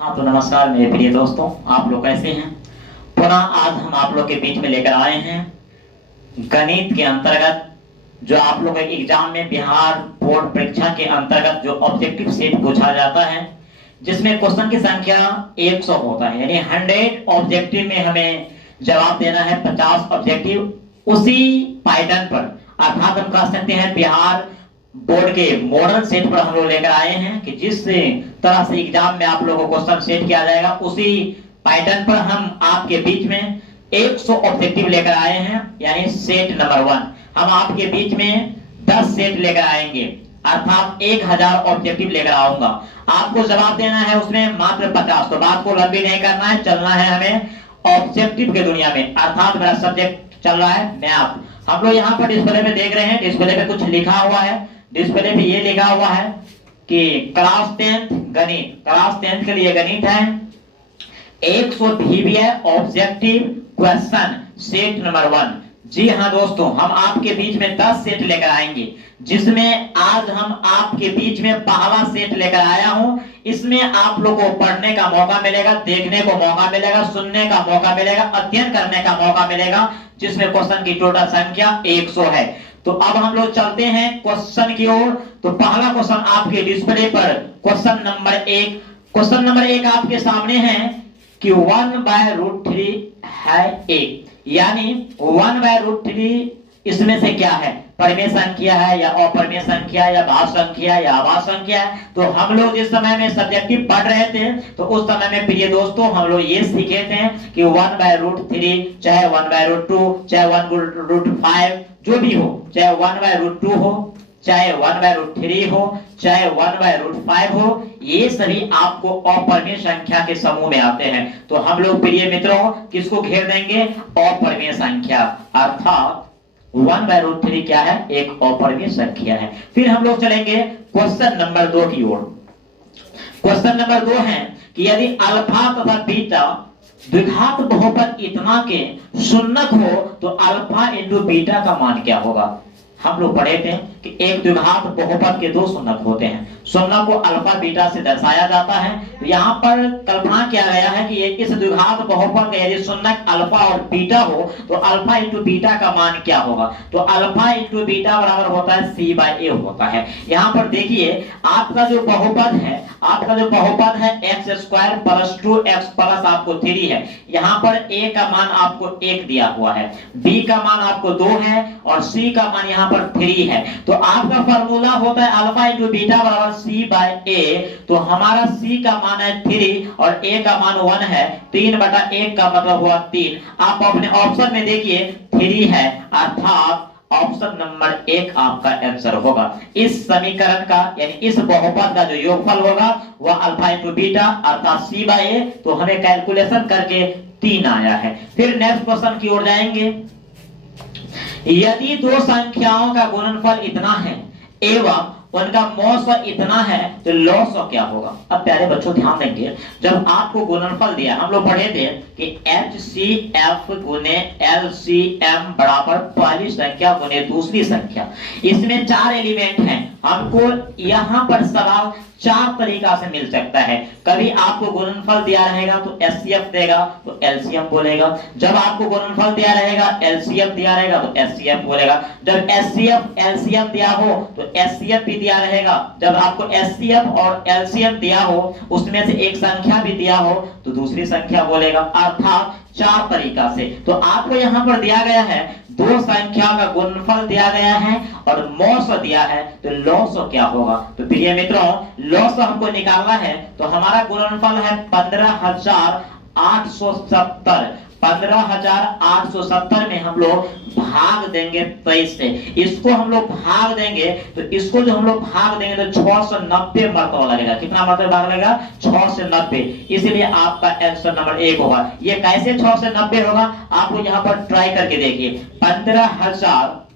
हाँ तो नमस्कार मेरे प्रिय दोस्तों, आप लोग कैसे हैं। पुनः आज हम आप लोग के बीच में लेकर आए हैं गणित के अंतर्गत जो आप लोग के एग्जाम में बिहार बोर्ड परीक्षा के अंतर्गत जो ऑब्जेक्टिव सेट पूछा जाता है, जिसमें क्वेश्चन की संख्या 100 होता है, यानी 100 ऑब्जेक्टिव में हमें जवाब देना है 50 ऑब्जेक्टिव उसी पैटर्न पर, अर्थात हम कह सकते हैं बिहार बोर्ड के मॉडल सेट पर हम लोग लेकर आए हैं कि जिस तरह से एग्जाम में आप लोगों को क्वेश्चन सेट किया जाएगा उसी पैटर्न पर हम आपके बीच में 100 ऑब्जेक्टिव लेकर आए हैं। यानी सेट नंबर 1 हम आपके बीच में 10 सेट लेकर आएंगे, अर्थात 1000 ऑब्जेक्टिव लेकर आऊंगा। आपको जवाब देना है उसमें मात्र 50। तो बात को लंबी नहीं करना है, चलना है हमें ऑब्जेक्टिव के दुनिया में, अर्थात मेरा सब्जेक्ट चल रहा है मैथ। हम लोग यहाँ पर डिस्प्ले में देख रहे हैं, डिस्प्ले पे कुछ लिखा हुआ है, डिस्प्ले पे ये लिखा हुआ है कि क्लास 10 गणित, क्लास 10 के लिए गणित है 100 ऑब्जेक्टिव क्वेश्चन सेट नंबर 1। जी हाँ दोस्तों, हम आपके बीच में 10 सेट लेकर आएंगे, जिसमें आज हम आपके बीच में पहला सेट लेकर आया हूं। इसमें आप लोगों को पढ़ने का मौका मिलेगा, देखने को मौका मिलेगा, सुनने का मौका मिलेगा, अध्ययन करने का मौका मिलेगा, जिसमें क्वेश्चन की टोटल संख्या 100 है। तो अब हम लोग चलते हैं क्वेश्चन की ओर। तो पहला क्वेश्चन आपके डिस्प्ले पर क्वेश्चन नंबर 1, क्वेश्चन नंबर 1 आपके सामने है कि 1/√3 है 1, यानी 1/√3 इसमें से क्या है, परिमेय संख्या है या अपरिमेय संख्या या भाज्य संख्या या अभाज्य संख्या है। तो हम लोग जिस समय में सब्जेक्टिव पढ़ रहे थे तो उस समय में प्रिय दोस्तों हम लोग ये सीखे थे कि 1/√3 चाहे 1/√2 चाहे 1/5 जो भी हो, चाहे 1/√2 हो, चाहे 1/√3 हो, चाहे 1/5 हो, ये सभी आपको अपरिमेय संख्या के समूह में आते हैं। तो हम लोग प्रिय मित्रों किसको घेर देंगे, अपरिमेय संख्या, अर्थात 1/√3 क्या है, एक अपरिमेय संख्या है। फिर हम लोग चलेंगे क्वेश्चन नंबर 2 की ओर। क्वेश्चन नंबर 2 है कि यदि अल्फा तथा बीटा द्विघात बहुपद इतना के शून्यक हो तो अल्फा इंटू बीटा का मान क्या होगा। हम लोग पढ़े थे कि एक द्विघात बहुपद के 2 शून्यक होते हैं, शून्य को अल्फा बीटा से दर्शाया जाता है। तो यहाँ पर कल्पना किया गया है कि इस द्विघात बहुपद का यदि शून्यक अल्फा और बीटा हो तो अल्फा इंटू बीटा का मान क्या होगा। तो अल्फा इंटू बीटा बराबर होता है c/a होता है। यहाँ पर देखिए आपका जो बहुपद है, आपका जो बहुपद है x² + 2x + आपको 3 है। यहाँ पर a का मान आपको 1 दिया हुआ है, b का मान आपको 2 है और c का मान यहाँ पर 3 है। तो आपका फार्मूला होता है अल्फा इंटू बीटा बराबर c/a। तो हमारा c का मान है 3 और a का मान 1 है, 3/1 का मतलब हुआ 3। आप अपने ऑप्शन में देखिए 3 है, अर्थात ऑप्शन नंबर 1 आपका आंसर होगा। इस समीकरण का यानी इस बहुपद का जो योगफल होगा वह अल्फा इंटू बीटा अर्थात c/a। तो हमें कैलकुलेशन करके 3 आया है। फिर नेक्स्ट क्वेश्चन की ओर जाएंगे। यदि 2 संख्याओं का गुणनफल इतना है एवं उनका मौसा इतना है तो लॉसा क्या होगा। अब प्यारे बच्चों ध्यान देंगे, जब आपको गुणनफल दिया, हम लोग पढ़े थे कि HCF गुने LCM बराबर पहली संख्या गुने दूसरी संख्या। इसमें 4 एलिमेंट हैं, हमको यहाँ पर सवाल 4 तरीका से मिल सकता है। कभी आपको गुणनफल दिया रहेगा तो HCF देगा तो LCM बोलेगा, जब आपको गुणनफल दिया रहेगा LCM दिया रहेगा तो HCF बोलेगा, जब HCF LCM दिया हो तो HCF भी दिया रहेगा, जब आपको HCF और LCM दिया हो उसमें से एक संख्या भी दिया हो तो दूसरी संख्या बोलेगा, अर्थात 4 तरीका से। तो आपको यहाँ पर दिया गया है 2 संख्या का गुणनफल दिया गया है और मौसा दिया है, तो लॉसा क्या होगा। तो प्रिय मित्रों लॉसा हमको निकालना है, तो हमारा गुणनफल है 15,870। 15,870 में हम लोग भाग देंगे 23 से, इसको हम लोग भाग देंगे तो इसको जो हम लोग भाग देंगे तो 6 से 90 मरतबा लगेगा। कितना मरतबा भाग लगेगा, 6 से 90। इसलिए आपका आंसर नंबर 1 होगा। ये कैसे 6 से 90 होगा, आपको यहाँ पर ट्राई करके देखिए। 15,870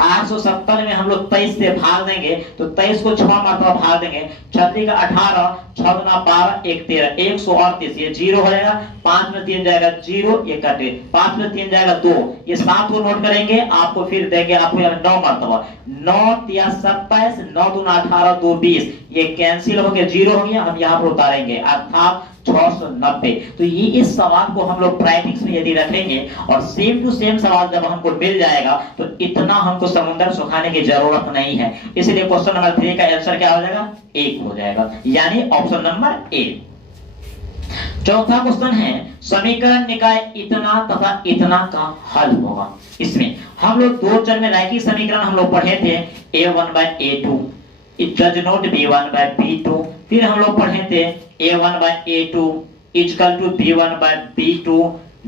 870 में हम लोग 23 से भाग देंगे तो 23 को 6 मरतबा भाग देंगे, 36 का 18, 6 गुना 12, 1 13, 138, ये 0 हो जाएगा, 5 में 3 जाएगा 0, ये कटे, 5 में 3 जाएगा 2, ये 7 को नोट करेंगे, आपको फिर देंगे आपको यहाँ 9 मरतबा, 9 3 27, 9 दूना 18, 2 20, ये कैंसिल हो गया 0 हो गया, हम यहाँ पर उतारेंगे अर्थात 690। तो ये इस सवाल को हम लोग प्रैक्टिस में यदि रखेंगे और सेम टू सेम सवाल जब हमको मिल जाएगा तो इतना हमको समुद्र सुखाने की जरूरत नहीं है, इसलिए क्वेश्चन नंबर 3 का आंसर क्या हो जाएगा, 1 हो जाएगा, यानी ऑप्शन नंबर ए। चौथा क्वेश्चन है समीकरण निकाय इतना तथा इतना का हल होगा। इसमें हम लोग दो चर में रैखिक समीकरण हम लोग पढ़े थे, a1 by a2 it does not b1 by b2, फिर हम लोग पढ़े थे a1 by a2 equal to b1 by b2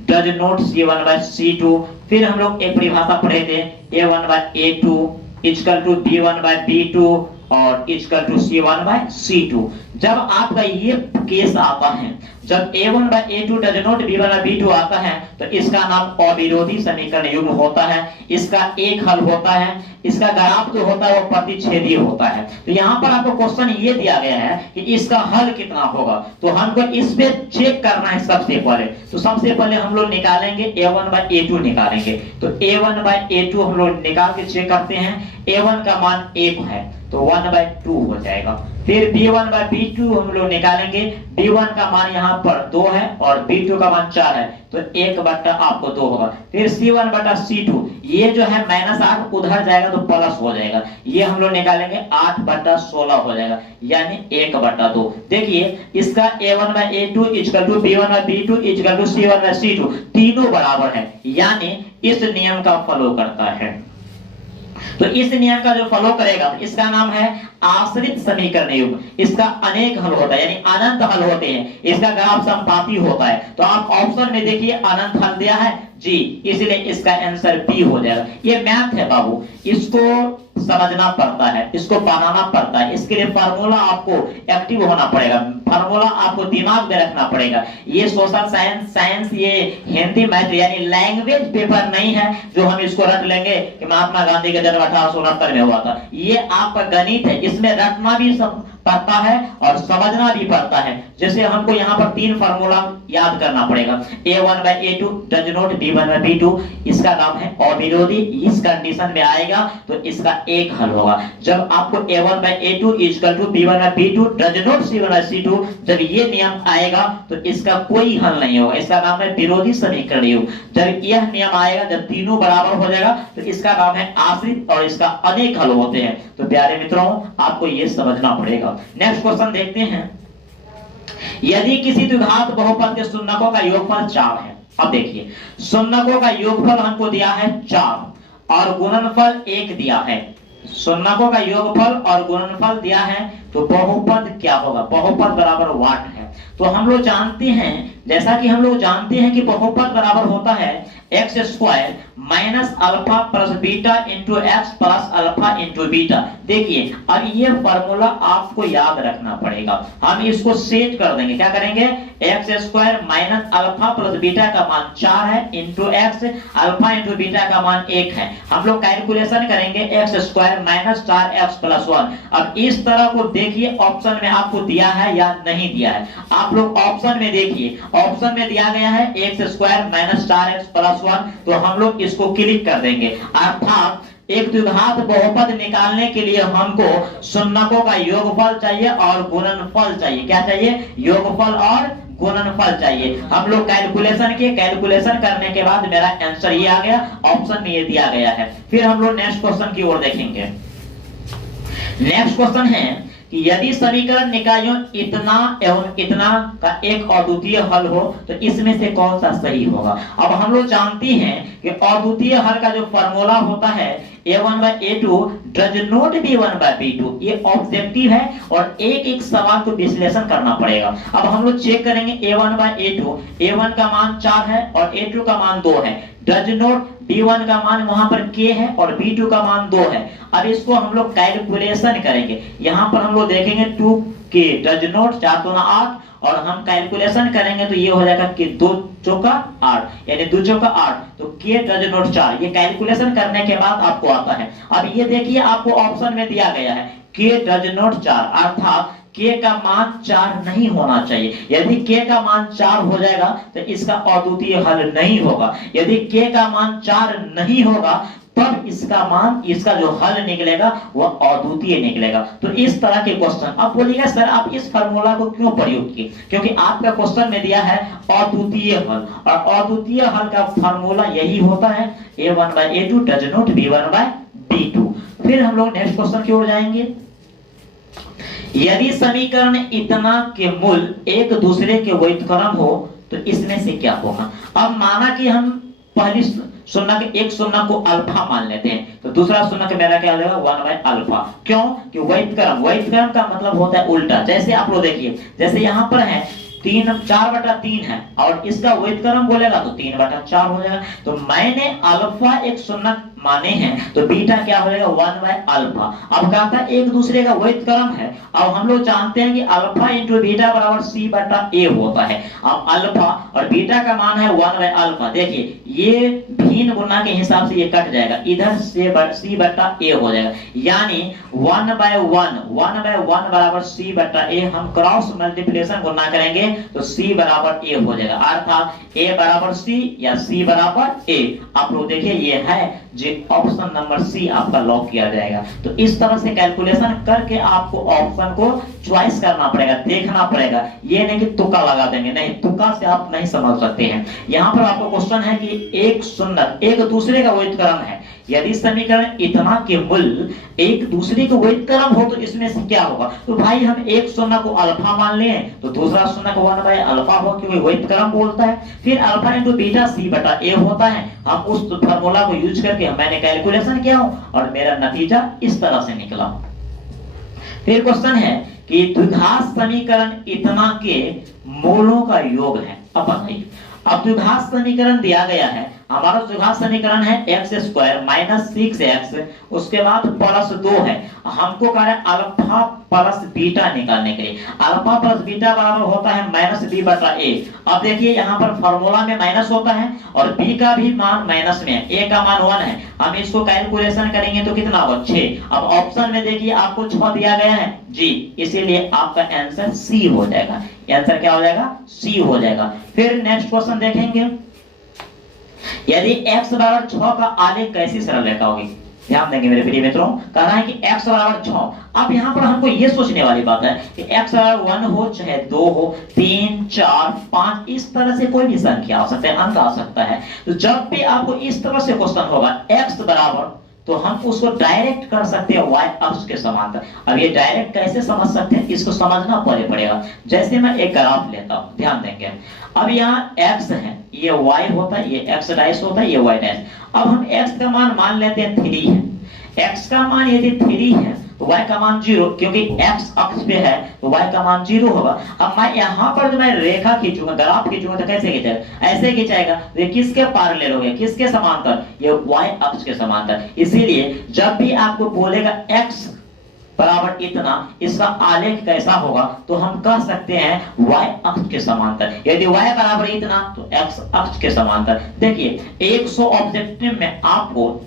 does not c1 by c2, फिर हम लोग एक परिभाषा पढ़े थे a1 by a2 equal to b1 by b2 और equal to c1 by c2। जब आपका ये केस आता है, जब a1 by a2 does not b1 by b2 आता है तो इसका नाम अविरोधी समीकरण युग्म होता है, इसका एक हल होता है, इसका ग्राफ जो होता है वो प्रतिच्छेदीय होता है। तो यहाँ पर आपको क्वेश्चन ये दिया गया है कि इसका हल कितना होगा, तो हमको इस पे चेक करना है सबसे पहले। तो सबसे पहले हम लोग निकालेंगे a1 by a2 निकालेंगे, तो a1 by a2 हम लोग निकाल के चेक करते हैं, a1 का मान 1 है तो 1 by 2 हो जाएगा, फिर b1 by b2 हम लोग निकालेंगे, b1 का मान यहाँ पर 2 है और b2 का मान 4 है तो 1 बट्टा आपको 2 होगा, फिर c1 बट्टा c2, ये जो है -8 उधर जाएगा तो प्लस हो जाएगा, ये हम लोग निकालेंगे 8 बट्टा 16 हो जाएगा, यानी 1 बट्टा 2। देखिए इसका a1 by a2 equal to b1 by b2 equal to c1 by c2 तीनों बराबर है, यानी इस नियम का फॉलो करता है। तो इस नियम का जो फॉलो करेगा इसका नाम है आश्रित समीकरण युग्म, इसका अनेक हल होता है यानी अनंत हल होते हैं, इसका ग्राफ समपाती होता है। तो आप ऑप्शन में देखिए अनंत हल दिया है जी, इसलिए इसका आंसर बी हो जाएगा। ये मैथ है बाबू, इसको समझना पड़ता है, इसको बनाना पड़ता है, इसके लिए फार्मूला आपको एक्टिव होना पड़ेगा, फार्मूला आपको दिमाग में रखना पड़ेगा। ये सोशल साइंस ये हिंदी मैथ यानी लैंग्वेज पेपर नहीं है जो हम इसको रट लेंगे कि महात्मा गांधी का जन्म 1869 में हुआ था। ये आपका गणित है, इसमें रटना भी पड़ता है और समझना भी पड़ता है। जैसे हमको यहाँ पर 3 फार्मूला याद करना पड़ेगा, a1 by a2 does not b1 by b2, इसका नाम है अविरोधी, इस कंडीशन में आएगा तो इसका एक हल होगा। जब आपको a1 by a2 equal to b1 by b2 does not c1 by c2, जब ये नियम आएगा तो इसका कोई हल नहीं होगा, इसका नाम है विरोधी समीकरण युग्म। जब यह नियम आएगा, जब तीनों बराबर हो जाएगा तो इसका नाम है आश्रित और इसका अनेक हल होते हैं। तो प्यारे मित्रों आपको ये समझना पड़ेगा। नेक्स्ट क्वेश्चन देखते हैं, यदि किसी द्विघात बहुपद के शून्यकों का योगफल 4 है। अब देखिए शून्यकों का योगफल हमको दिया है 4 और गुणनफल 1 दिया है, शून्यकों का योगफल और गुणनफल दिया है तो बहुपद क्या होगा, बहुपद बराबर वाट है। तो हम लोग जानते हैं, जैसा कि हम लोग जानते हैं कि बहुपद बराबर होता है x square minus alpha plus beta into x plus alpha into beta. देखिए अब ये फॉर्मूला आपको याद रखना पड़ेगा, हम इसको सेट कर देंगे, क्या करेंगे, x square minus alpha plus beta का मान 4 है into x, alpha into beta का मान 1 है। हम लोग कैलकुलेशन करेंगे x square minus 4x plus 1। अब इस तरह को देखिए ऑप्शन में आपको दिया है या नहीं दिया है, आप लोग ऑप्शन में देखिए, ऑप्शन में दिया गया है x square minus 4x plus 1, तो हम लोग इसको क्लिक कर देंगे। अर्थात एक द्विघात बहुपद निकालने के लिए हमको शून्यकों का योगफल चाहिए और गुणनफल चाहिए, क्या चाहिए, योगफल और गुणनफल चाहिए। हम लोग कैलकुलेशन किए, कैलकुलेशन करने के बाद मेरा आंसर ये आ गया, ऑप्शन में ये दिया गया है। फिर हम लोग नेक्स्ट क्वेश्चन की ओर देखेंगे। नेक्स्ट क्वेश्चन है कि यदि समीकरण निकायों इतना एवं इतना का एक अद्वितीय हल हो तो इसमें से कौन सा सही होगा। अब हम लोग जानते हैं कि अद्वितीय हल का जो फॉर्मूला होता है a1 by a2 does not b1 by b2, ये ऑब्जेक्टिव है और एक एक सवाल को विश्लेषण करना पड़ेगा। अब हम लोग चेक करेंगे a1 by a2, a1 का मान 4 है और a2 का मान 2 है, डज नॉट, B1 का मान वहां पर k है और B2 का मान 2 है। अब इसको हम लोग कैलकुलेशन करेंगे। यहां पर हम लोग देखेंगे 2k डज नॉट, 4 दूना 8, और हम कैलकुलेशन करेंगे तो ये हो जाएगा कि 2 चौका 8, यानी 2 चौका 8, तो k डज नॉट 4। ये कैलकुलेशन करने के बाद आपको आता है। अब ये देखिए आपको ऑप्शन में दिया गया है k डज नॉट 4, अर्थात k का मान 4 नहीं होना चाहिए। यदि k का मान 4 हो जाएगा तो इसका अद्वितीय हल नहीं होगा। यदि k का मान 4 नहीं होगा तब इसका मान, इसका जो हल निकलेगा वह अद्वितीय निकलेगा। तो इस तरह के क्वेश्चन, अब बोलिएगा सर आप इस फार्मूला को क्यों प्रयोग किए? क्योंकि आपका क्वेश्चन में दिया है अद्वितीय हल, और अद्वितीय हल का फार्मूला यही होता है A1/A2 डज नॉट B1/B2। फिर हम लोग नेक्स्ट क्वेश्चन की ओर जाएंगे। यदि समीकरण इतना के मूल एक दूसरे के व्युत्क्रम हो तो इसमें से क्या होगा? अब माना कि हम पहली शून्य के एक शून्य को अल्फा मान लेते हैं, तो दूसरा शून्य के मेरा क्या हो जाएगा 1/अल्फा। क्यों? कि व्युत्क्रम का मतलब होता है उल्टा। जैसे आप लोग देखिए, जैसे यहाँ पर है 4/3 है और इसका व्युत्क्रम बोलेगा तो 3/4 हो जाएगा। तो मैंने अल्फा एक शून्य माने हैं तो बीटा क्या हो जाएगा 1/अल्फा। अब कहता है एक दूसरे का व्युत्क्रम है। अब हम लोग जानते हैं कि अल्फा इंटू बीटा बराबर C/A होता है। अब अल्फा और बीटा का मान है 1/अल्फा। देखिए ये भिन्न गुना के हिसाब से ये कट जाएगा, इधर C/A हो जाएगा, यानी 1/1 बराबर C/A। हम क्रॉस मल्टीप्लिकेशन गुना करेंगे तो C/A हो जाएगा, अर्थात A बराबर C या C बराबर A। आप लोग देखिए ये है जो ऑप्शन नंबर सी आपका लॉक किया जाएगा। तो इस तरह से कैलकुलेशन करके आपको ऑप्शन को चॉइस करना पड़ेगा, देखना पड़ेगा। ये नहीं कि तुक्का लगा देंगे, नहीं, तुक्का से आप नहीं समझ सकते हैं। यहाँ पर आपको क्वेश्चन है कि एक शून्य एक दूसरे का व्युत्क्रम है, यदि समीकरण इतना के मूल एक दूसरे के व्युत्क्रम हो तो इसमें से क्या होगा? तो भाई हम एक शून्य को अल्फा मान लें तो दूसरा शून्य को 1/अल्फा हो, क्योंकि व्युत्क्रम बोलता है। फिर अल्फा इंटू बीटा C/A होता है। हम उस फार्मूला को यूज करके मैंने कैलकुलेशन किया और मेरा नतीजा इस तरह से निकला। फिर क्वेश्चन है कि द्विघात समीकरण इतना के मूलों का योग है। अब बताइए, अब द्विघात समीकरण दिया गया है, हमारा द्विघात समीकरण है x² - 6x, उसके बाद +2 है। हमको कह रहा है अल्फा प्लस बीटा निकालने के लिए। अल्फा प्लस बीटा बराबर होता है -B/A। अब देखिए यहाँ पर फॉर्मूला में माइनस होता है और b का भी मान माइनस में है, a का मान 1 है। हम इसको कैलकुलेशन करेंगे तो कितना होगा 6। अब ऑप्शन में देखिए आपको 6 दिया गया है जी, इसीलिए आपका आंसर C हो जाएगा। आंसर क्या हो जाएगा? C हो जाएगा। फिर नेक्स्ट क्वेश्चन देखेंगे, यदि x बराबर 6 का आलेख कैसी सरल रेखा होगी? ध्यान देंगे मेरे प्रिय मित्रों, कह रहा है कि x बराबर 6। अब यहाँ पर हमको ये सोचने वाली बात है कि x बराबर 1 हो चाहे 2 हो, 3, 4, 5, इस तरह से कोई भी संख्या आ सकता है, अंक आ सकता है। तो जब भी आपको इस तरह से क्वेश्चन होगा x बराबर, तो हम उसको डायरेक्ट कर सकते हैं y अक्ष के समांतर। अब ये डायरेक्ट कैसे समझ सकते हैं, इसको समझना पड़ेगा। जैसे मैं एक ग्राफ लेता हूं, ध्यान देंगे। अब यहाँ x है, ये y होता है, ये x डैश होता है, ये y डैश। अब हम x का मान लेते हैं 3 है। x का मान यदि 3 है तो y का मान 0, क्योंकि x अक्ष पे है तो y का मान 0 होगा। अब मैं यहाँ पर जो मैं रेखा खींचूंगा, ग्राफ खींचूंगा तो कैसे खींचेगा? ऐसे खींचाएगा। ये किसके पैरेलल हो गया? किसके समांतर? ये y अक्ष के समांतर। इसीलिए जब भी आपको बोलेगा x बराबर इतना, इसका आलेख कैसा होगा, तो हम कह सकते हैं y अक्ष के समांतर। यदि y बराबर इतना तो x अक्ष के समांतर। देखिए 100 ऑब्जेक्टिव में आपको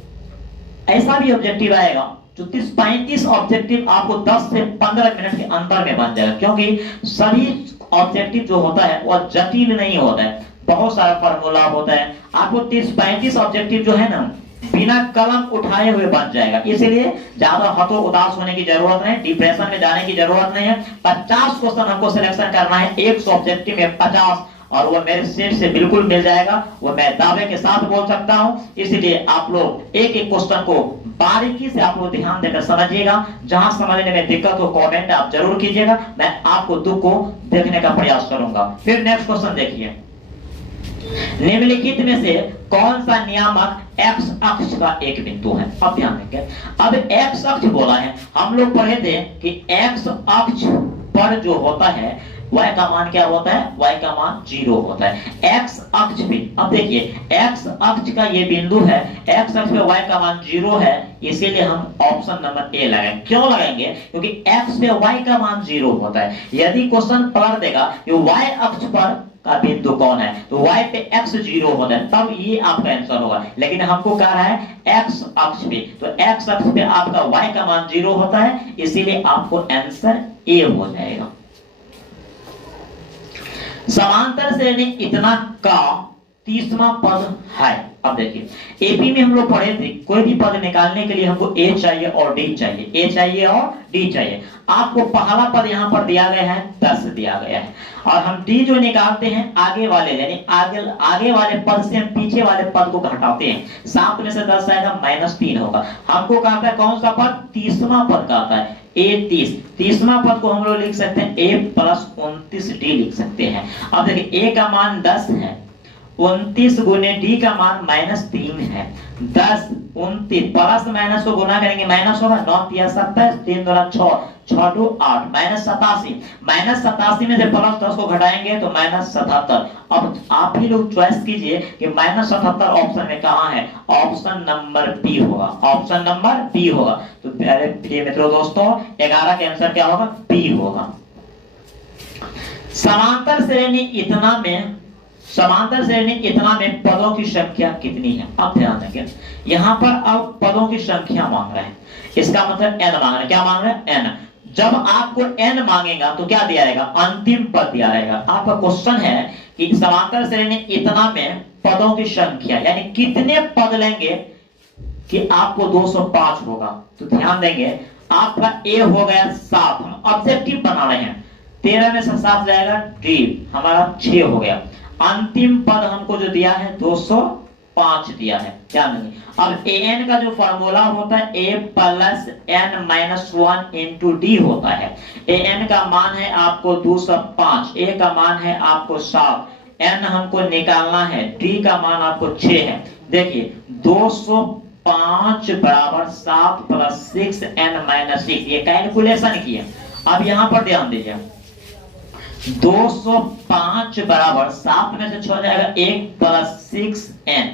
ऐसा भी ऑब्जेक्टिव आएगा जो 35 ऑब्जेक्टिव आपको 10 से 15 मिनट के अंदर में बन जाएगा, क्योंकि सभी ऑब्जेक्टिव जो होता है वह जटिल नहीं होता है, बहुत सारा फार्मूला होता है। आपको 30-35 ऑब्जेक्टिव जो है ना बिना कलम उठाए हुए बन जाएगा। इसलिए ज्यादा हतो उदास होने की जरूरत नहीं, डिप्रेशन में जाने की जरूरत नहीं है। 50 क्वेश्चन हमको सिलेक्शन करना है, 100 ऑब्जेक्टिव में 50, और वो मेरे सेट से बिल्कुल मिल जाएगा, वो मैं दावे के साथ बोल सकता हूं। इसलिए आप लोग एक एक क्वेश्चन को बारीकी से आप लोग ध्यान देकर समझिएगा। जहां समझने में दिक्कत हो कमेंट आप जरूर कीजिएगा, मैं आपको दुख को देखने का प्रयास करूंगा। फिर नेक्स्ट क्वेश्चन देखिए, निम्नलिखित में से कौन सा नियामक x अक्ष का एक बिंदु है? अब ध्यान देंगे, अब x अक्ष बोला है, हम लोग पढ़े थे कि x अक्ष पर जो होता है y का मान क्या होता है, y का मान 0 होता है। x अक्ष पे, अब देखिए x अक्ष का ये बिंदु है, x अक्ष पे y का मान 0 है, इसीलिए हम ऑप्शन नंबर ए लगाएंगे। क्यों लगाएंगे, क्योंकि x पे y का मान 0 होता है। यदि क्वेश्चन पढ़ देगा कि y अक्ष पर का बिंदु कौन है, तो y पे x 0 होता है, तब ये आपका आंसर होगा। लेकिन हमको कह रहा है x अक्ष पे, तो x अक्ष पे आपका y का मान 0 होता है, इसीलिए आपको आंसर ए हो जाएगा। समांतर श्रेणी इतना का 30वां पद है। अब देखिए एपी में हम लोग पढ़े थे, कोई भी पद निकालने के लिए हमको ए चाहिए और डी चाहिए, ए चाहिए और डी चाहिए। आपको पहला पद यहाँ पर दिया गया है 10 दिया गया है, और हम डी जो निकालते हैं आगे वाले, यानी आगे वाले पद से हम पीछे वाले पद को घटाते हैं। 7 में से 10 आएगा -3 होगा। हमको कहता है कौन सा पद, 30वां पद कहता है ए 30वां पद को हम लोग लिख सकते हैं a + 29 डी लिख सकते हैं। अब देखिए a का मान 10 है, 29 गुने डी का मान -3 है। 10 29 प्लस माइनस को गुना करेंगे माइनस होगा, 9 × 27 3 × 6 6 2 8 -87 में से प्लस 10 को घटाएंगे तो -77। अब आप ही लोग चॉइस कीजिए कि -77 ऑप्शन में कहां है, ऑप्शन नंबर बी होगा, ऑप्शन नंबर बी होगा। तो प्यारे प्रिय मित्रों दोस्तों 11 का आंसर क्या होगा, बी होगा। समांतर श्रेणी इतना में पदों की संख्या कितनी है। अब ध्यान देंगे यहां पर अब पदों की संख्या मांग रहे हैं, इसका मतलब n मांग रहे हैं। क्या मांग रहे हैं, n। जब आपको n मांगेगा तो क्या दिया रहेगा, अंतिम पद दिया रहेगा। आपका क्वेश्चन है कि समांतर श्रेणी इतना में पदों की संख्या यानी कितने पद लेंगे कि आपको 205 होगा। तो ध्यान देंगे आपका a हो गया 7, हम ऑब्जेक्टिव बना रहे हैं, 13 में से 7 जाएगा डी, हमारा 6 हो गया। अंतिम पद हमको जो दिया है 205 दिया है। ध्यान देंगे अब an का जो फार्मूला होता है a + n - 1 × d होता है। an का मान है आपको 205, a का मान है आपको 7, n हमको निकालना है, d का मान आपको 6 है। देखिए 205 = 7 + 6n - 6, ये कैलकुलेशन किया। अब यहां पर ध्यान दीजिए 205 = 7 में से 6 जाएगा 1 + 6n।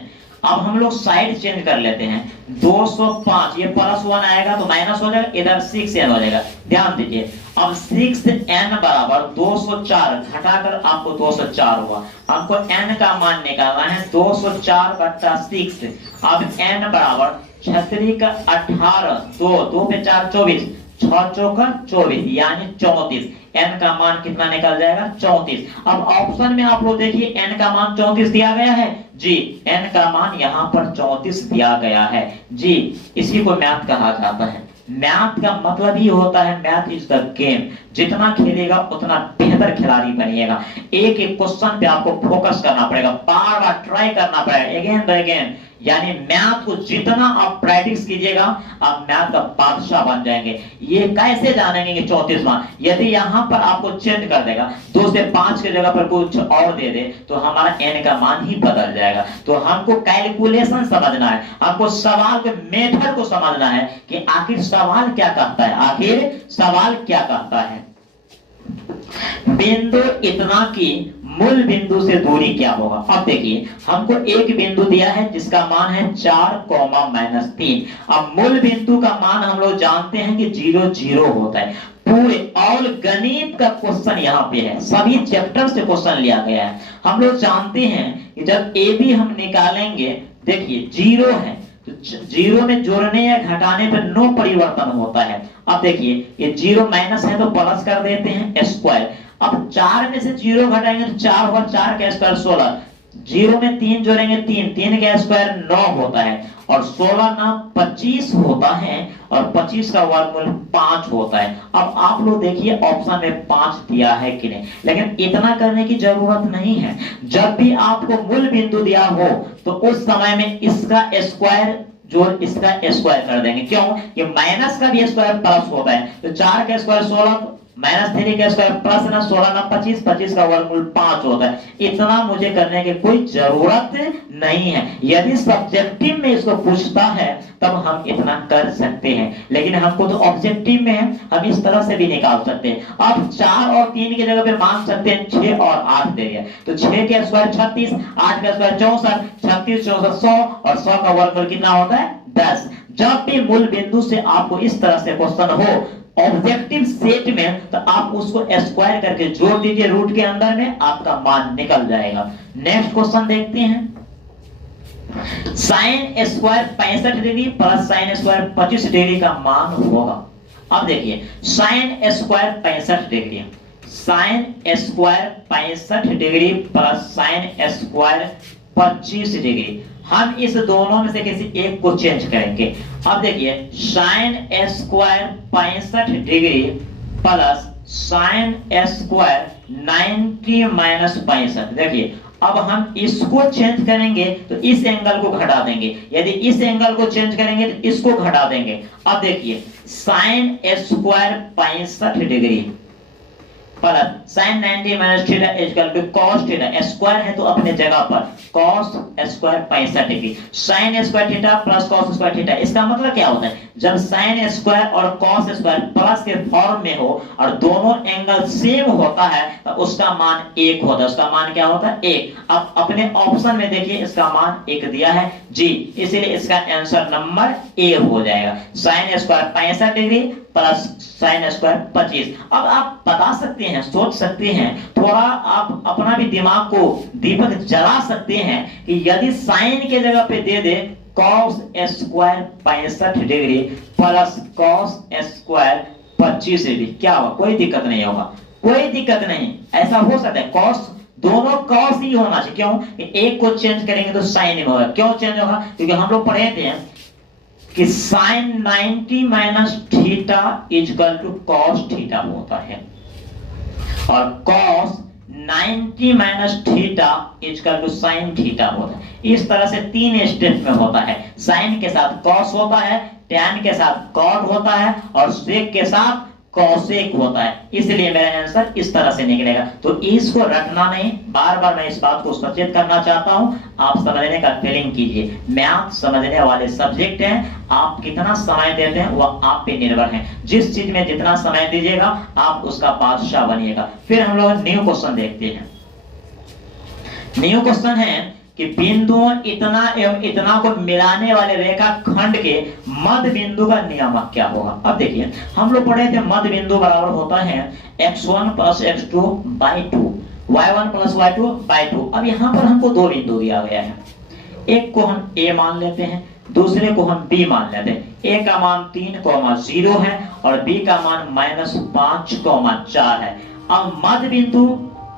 अब हम लोग साइड चेंज कर लेते हैं, 205 ये +1 आएगा तो माइनस हो जाएगा, इधर 6n हो जाएगा। ध्यान दीजिए अब 6n = 204, घटाकर आपको 204 हुआ। हमको n का मान निकालना है 204 + 6। अब n = 36 का 18, 2 पे 4 24, 6 चौका 24 यानी 34। n का मान कितना निकल जाएगा, 34। अब ऑप्शन में आप लोग देखिए n का मान 34 दिया गया है जी, n का मान यहाँ पर 34 दिया गया है जी। इसी को मैथ कहा जाता है। मैथ का मतलब ही होता है मैथ इज द गेम, जितना खेलेगा उतना बेहतर खिलाड़ी बनिएगा। एक एक क्वेश्चन पे आपको फोकस करना पड़ेगा, बार बार ट्राई करना पड़ेगा, अगेन द अगेन। यानी मैथ को जितना आप प्रैक्टिस कीजिएगा आप मैथ का बादशाह बन जाएंगे। ये कैसे जानेंगे कि 34 मान, यदि यहाँ पर आपको चेंज कर देगा 2 से 5 के जगह पर कुछ और दे दे तो हमारा n का मान ही बदल जाएगा। तो हमको कैलकुलेशन समझना है, हमको सवाल के मेथड को समझना है कि आखिर सवाल क्या कहता है, आखिर सवाल क्या कहता है। बिंदु इतना की मूल बिंदु से दूरी क्या होगा। अब देखिए हमको एक बिंदु दिया है जिसका मान है 4, -3। अब मूल बिंदु का मान हम लोग जानते हैं कि 0 0 होता है। पूरे और गणित का क्वेश्चन यहाँ पे है, सभी चैप्टर से क्वेश्चन लिया गया है। हम लोग जानते हैं कि जब ए बी हम निकालेंगे, देखिए 0 है तो 0 में जोड़ने या घटाने पर नो परिवर्तन होता है। अब देखिए ये 0 माइनस है तो प्लस कर देते हैं स्क्वायर। अब 4 में से 0 घटाएंगे तो 4 होगा, 4 का स्क्वायर 16, 0 में 3 जोड़ेंगे 3 का स्क्वायर 9 होता है, और 16 ना 25 होता है, और 25 का वर्गमूल 5 होता है। अब आप लोग देखिए ऑप्शन में 5 दिया है कि नहीं, लेकिन इतना करने की जरूरत नहीं है। जब भी आपको मूल बिंदु दिया हो तो उस समय में इसका स्क्वायर जो इसका स्क्वायर कर देंगे। क्यों, कि माइनस का भी स्क्वायर प्लस होता है, तो 4 का स्क्वायर 16, -3 का स्क्वायर प्लस ना 16 ना 25, 25 का वर्गमूल 5 होता है। इतना मुझे करने की कोई जरूरत नहीं है। यदि सब्जेक्टिव में इसको पूछता है तब हम इतना कर सकते हैं, लेकिन हमको तो ऑब्जेक्टिव में है, हम इस तरह से भी निकाल सकते हैं। अब 4 और 3 की जगह पे मान सकते हैं 6 और 8 दे दिया, तो 6 का स्क्वायर 36, 8 का स्क्वायर 64, 36 64 100 और 100 का वर्गमूल कितना होता है 10। जब भी मूल बिंदु से आपको इस तरह से क्वेश्चन हो ऑब्जेक्टिव सेट में, तो आप उसको स्क्वायर करके जोड़ दीजिए रूट के अंदर में, आपका मान निकल जाएगा। नेक्स्ट क्वेश्चन देखते हैं। Sign square 65 degree plus sine square 25 degree का मान होगा। अब देखिए sine square 65 degree, sine square 65 degree plus sine square 25 degree, हम इस दोनों में से किसी एक को चेंज करेंगे। अब देखिए sine square 65 degree plus sine square 90 minus 65, देखिए अब हम इसको चेंज करेंगे तो इस एंगल को घटा देंगे, यदि इस एंगल को चेंज करेंगे तो इसको घटा देंगे। अब देखिए sine square 65 degree plus sine 90 minus theta equal to cos theta, square है तो अपने जगह पर cos square 65 degree, sine square theta plus cos square theta. इसका मतलब क्या होता है, जब साइन स्क्वायर और cos स्क्वायर प्लस के फॉर्म में हो और दोनों एंगल सेम होता है तो उसका मान 1 होता है, उसका मान क्या होता है 1। अब अपने ऑप्शन में देखिए इसका मान 1 दिया है जी, इसलिए इसका आंसर नंबर ए हो जाएगा। Sign square 65 degree plus sine square 25। अब आप बता सकते हैं, सोच सकते हैं, थोड़ा आप अपना भी दिमाग को दीपक जला सकते हैं कि यदि साइन के जगह पे दे दे cos square 65 degree plus cos square 25 degree, क्या होगा, कोई दिक्कत नहीं होगा, कोई दिक्कत नहीं, ऐसा हो सकता है। cos दोनों cos ही होना चाहिए, क्यों, एक को चेंज करेंगे तो साइन में होगा। क्यों चेंज होगा, क्योंकि हम लोग पढ़े थे कि sine 90 minus theta equal to cos theta होता है और cos 90 minus theta equal to sine theta होता है। इस तरह से 3 स्टेप में होता है, साइन के साथ cos होता है, tan के साथ cot होता है और sec के साथ cosec होता है। इसलिए मेरा आंसर इस तरह से निकलेगा। तो इसको रखना नहीं, बार बार मैं इस बात को सचेत करना चाहता हूं, आप समझने का फीलिंग कीजिए। मैथ समझने वाले सब्जेक्ट हैं, आप कितना समय देते हैं वह आप पे निर्भर है। जिस चीज में जितना समय दीजिएगा आप उसका बादशाह बनिएगा। फिर हम लोग न्यू क्वेश्चन देखते हैं। न्यू क्वेश्चन है कि बिंदुओं इतना एवं इतना को मिलाने वाले रेखा खंड के मध्य बिंदु का नियामक क्या होगा। अब देखिए हम लोग पढ़े थे मध्य बिंदु बराबर होता है x1 plus x2 by 2, y1 plus y2 by 2। अब यहाँ पर हमको दो बिंदु दिया गया है, एक को हम a मान लेते हैं, दूसरे को हम b मान लेते हैं। a का मान 3,0 है और b का मान -5,4 है। अब मध्य बिंदु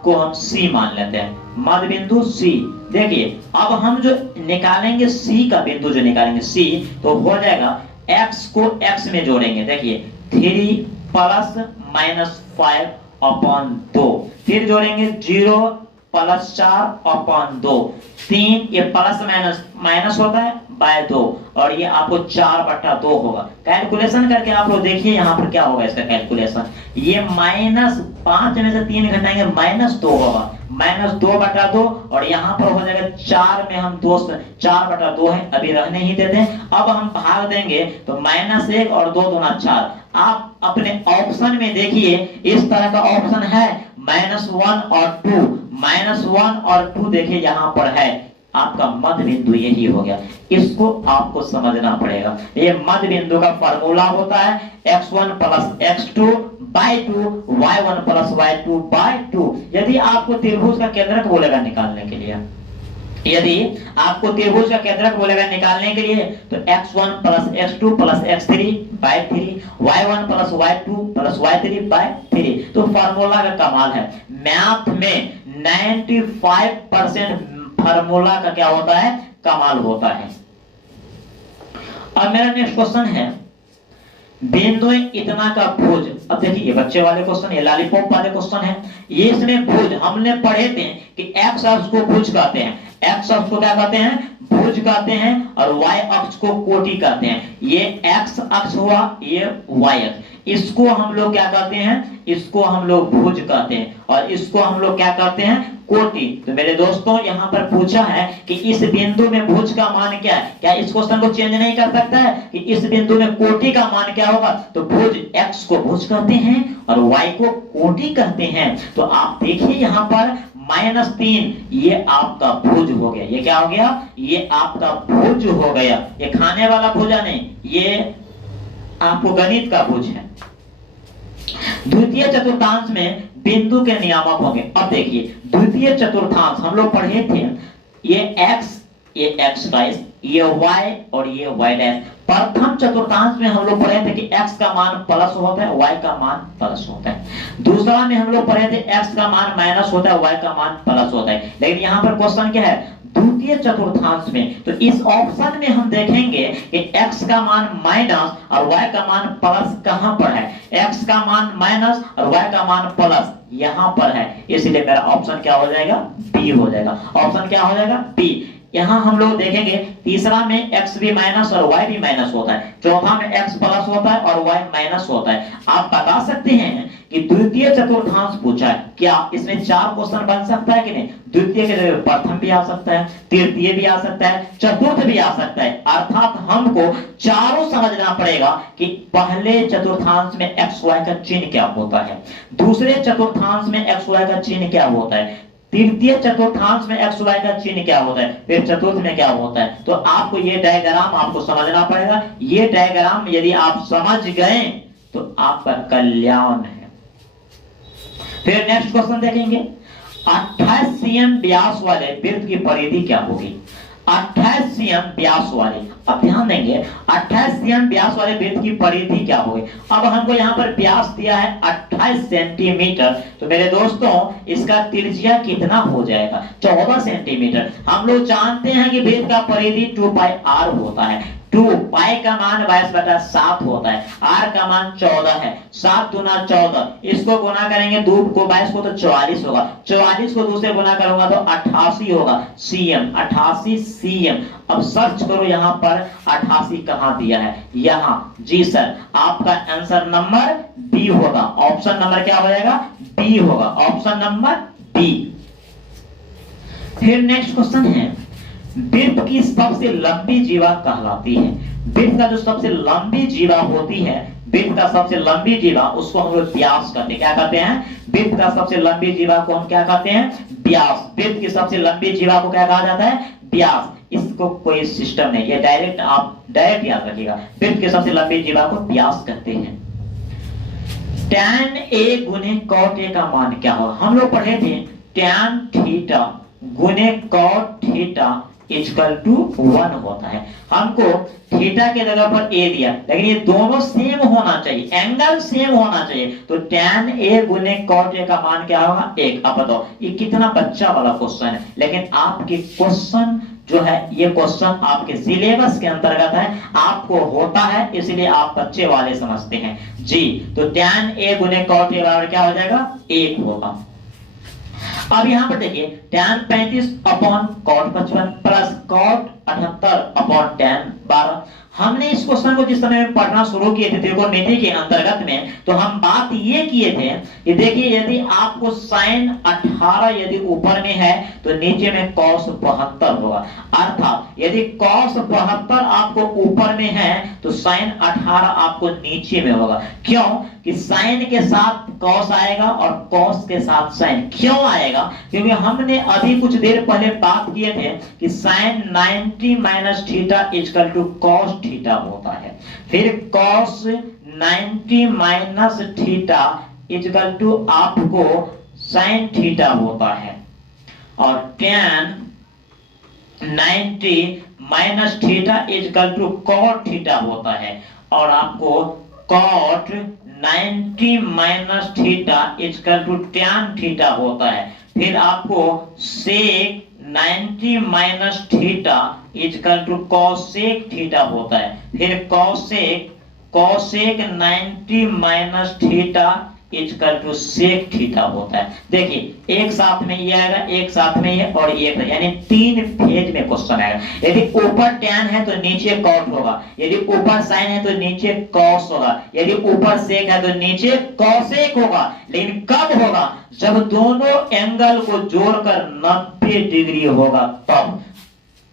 को हम c मान लेते हैं, मध्य बिंदु c। देखिए अब हम जो निकालेंगे c का बिंदु जो निकालेंगे c, तो हो जाएगा x को x में जोड़ेंगे। देखिए 3 प्लस -5/2, फिर जोड़ेंगे 0 प्लस 4/2, 3 ये प्लस माइनस होता है बाय 2 और ये आपको 4/2 होगा। कैलकुलेशन करके आप लोग देखिए यहाँ पर क्या होगा इसका कैलकुलेशन, ये -5 में से 3 घटाएंगे -2 होगा, -2/2 और यहाँ पर हो जाएगा 4 में हम 4/2 है, अभी रहने ही देते हैं। अब हम भाग देंगे तो -1 और 2 दूना 4। आप अपने ऑप्शन में देखिए इस तरह का ऑप्शन है -1 और 2, -1 और 2 देखिए यहाँ पर है, आपका मध्य बिंदु यही हो गया। इसको आपको समझना पड़ेगा। ये मध्य बिंदु का फार्मूला होता है x1 plus x2 by 2, y1 plus y2 by 2। यदि आपको त्रिभुज का केंद्रक बोलेगा निकालने के लिए, यदि आपको त्रिभुज का केंद्रक बोलेगा निकालने के लिए तो x1 plus x2 plus x3 by 3, y1 plus y2 plus y3 by 3। तो फार्मूला का कमाल है, मैथ में 95% फार्मूला का क्या होता है, कमाल होता है। अब मेरा नेक्स्ट क्वेश्चन है बिंदु इतना का भुज। अब देखिए ये बच्चे वाले क्वेश्चन, ये लॉलीपॉप वाले क्वेश्चन है। ये इसमें भुज हमने पढ़े थे कि x अक्ष को भुज कहते हैं, x अक्ष को क्या कहते हैं, भुज कहते हैं और y अक्ष को कोटि कहते हैं। ये x अक्ष हुआ, ये y अक्ष, इसको हम लोग क्या कहते हैं, इसको हम लोग भुज कहते हैं और इसको हम लोग क्या करते हैं, कोटि। तो मेरे दोस्तों यहाँ पर पूछा है कि इस बिंदु में भुज का मान क्या है, क्या इस क्वेश्चन को चेंज नहीं कर सकता है कि इस बिंदु में कोटि का मान क्या होगा। तो भुज x को भुज कहते हैं और y को कोटि कहते हैं। तो आप देखिए यहाँ पर -3 ये आपका भुज हो गया। ये क्या हो गया, ये आपका भुज हो गया। ये खाने वाला भुजा नहीं, ये आपको गणित का भुज है। द्वितीय चतुर्थांश में बिंदु के नियामक होंगे। अब देखिए द्वितीय चतुर्थांश हम लोग पढ़े थे, ये x गाइस, ये y और ये y डैश। प्रथम चतुर्थांश में हम लोग पढ़े थे कि x का मान प्लस होता है, y का मान प्लस होता है। दूसरा में हम लोग पढ़े थे x का मान माइनस होता है, y का मान प्लस होता है। लेकिन यहाँ पर क्वेश्चन क्या है, द्वितीय चतुर्थांश में। तो इस ऑप्शन में हम देखेंगे कि x का मान माइनस और y का मान प्लस कहां पर है। x का मान माइनस और y का मान प्लस यहां पर है, इसलिए मेरा ऑप्शन क्या हो जाएगा, बी हो जाएगा। ऑप्शन क्या हो जाएगा, बी। यहाँ हम लोग देखेंगे तीसरा में x भी माइनस और y भी माइनस होता है, चौथा में x प्लस होता है और y माइनस होता है। आप बता सकते हैं कि द्वितीय चतुर्थांश पूछा है, क्या इसमें 4 क्वेश्चन बन सकता है कि नहीं। द्वितीय के जगह प्रथम भी आ सकता है, तृतीय भी आ सकता है, चतुर्थ भी आ सकता है। अर्थात हमको चारों समझना पड़ेगा कि पहले चतुर्थांश में x y का चिन्ह क्या होता है, दूसरे चतुर्थांश में x y का चिन्ह क्या होता है, तृतीय चतुर्थांश में x y का चिन्ह क्या होता है, फिर चतुर्थ में क्या होता है। तो आपको ये डायग्राम आपको समझना पड़ेगा। ये डायग्राम यदि आप समझ गए तो आपका कल्याण है। फिर नेक्स्ट क्वेश्चन देखेंगे, 28 cm व्यास वाले वृत्त की परिधि क्या होगी। 28 cm व्यास वाले, अब ध्यान देंगे 28 cm व्यास वाले वृत्त की परिधि क्या होगी। अब हमको यहाँ पर व्यास दिया है 28 सेंटीमीटर, तो मेरे दोस्तों इसका त्रिज्या कितना हो जाएगा, 14 सेंटीमीटर। हम लोग जानते हैं कि वृत्त का परिधि 2πr होता है। 2 पाई का मान 22/7 होता है, r का मान 14 है, 7 दूना 14, इसको गुना करेंगे 2 को 22 को तो 44 होगा, 44 को 2 से गुना करूंगा तो 88 होगा cm, 88 cm। अब सर्च करो यहाँ पर 88 कहाँ दिया है, यहाँ। जी सर, आपका आंसर नंबर बी होगा। ऑप्शन नंबर क्या हो जाएगा, बी होगा, ऑप्शन नंबर बी। फिर नेक्स्ट क्वेश्चन है, वृत्त की सबसे लंबी जीवा कहलाती है। वृत्त का जो सबसे लंबी जीवा होती है, वृत्त का सबसे लंबी जीवा, उसको हम लोग व्यास कहते हैं। क्या कहते हैं, वृत्त का सबसे लंबी जीवा को हम क्या कहते हैं, व्यास। वृत्त की सबसे लंबी जीवा को क्या कहा जाता है, व्यास। इसको कोई सिस्टम नहीं, ये डायरेक्ट आप डायरेक्ट याद रखिएगा, वृत्त की सबसे लंबी जीवा को व्यास कहते हैं। tan a गुने cot a का मान क्या होगा। हम लोग पढ़े थे tan थीटा गुने cot थीटा इक्वल टू 1 होता है। हमको थीटा के जगह पर a दिया, लेकिन ये दोनों सेम होना चाहिए, एंगल सेम होना चाहिए। तो tan a गुने cot a का मान क्या होगा, 1। अब बताओ ये कितना बच्चा वाला क्वेश्चन है, लेकिन आपके क्वेश्चन जो है, ये क्वेश्चन आपके सिलेबस के अंतर्गत है, आपको होता है, इसलिए आप बच्चे वाले समझते हैं जी। तो tan a गुने cot a बराबर क्या हो जाएगा, 1 होगा। अब यहाँ पर देखिए tan 35 upon cot 55 plus cot 78 upon tan 12। हमने इस क्वेश्चन को जिस समय में पढ़ना शुरू किए थे त्रिकोणमिति के अंतर्गत में, तो हम बात ये किए थे कि देखिए यदि आपको sin 18 यदि ऊपर में है तो नीचे में cos 72 होगा। अर्थात यदि cos 72 आपको ऊपर में है तो sin 18 आपको नीचे में होगा। क्यों कि sin के साथ cos आएगा और cos के साथ sin। क्यों आएगा, क्योंकि हमने अभी कुछ देर पहले बात किए थे कि sin 90 minus theta equal to cos theta होता है। फिर cos 90 minus theta equal to आपको sin थीटा होता है, और tan 90 minus theta equal to cot theta होता है, और आपको cot 90 minus theta equal to tan theta होता है। फिर आपको sec 90 minus theta equal to cosec theta होता है। फिर cosec 90 minus theta equal to sec theta होता है। देखिए एक साथ में ये आएगा, एक साथ में ये और ये, यानी 3 फेज में क्वेश्चन आएगा। यदि ऊपर tan है तो नीचे cot होगा, यदि ऊपर sin है तो नीचे cos होगा, यदि ऊपर sec है तो नीचे cosec होगा। लेकिन कब होगा? जब दोनों एंगल को जोड़कर 90 डिग्री होगा तब।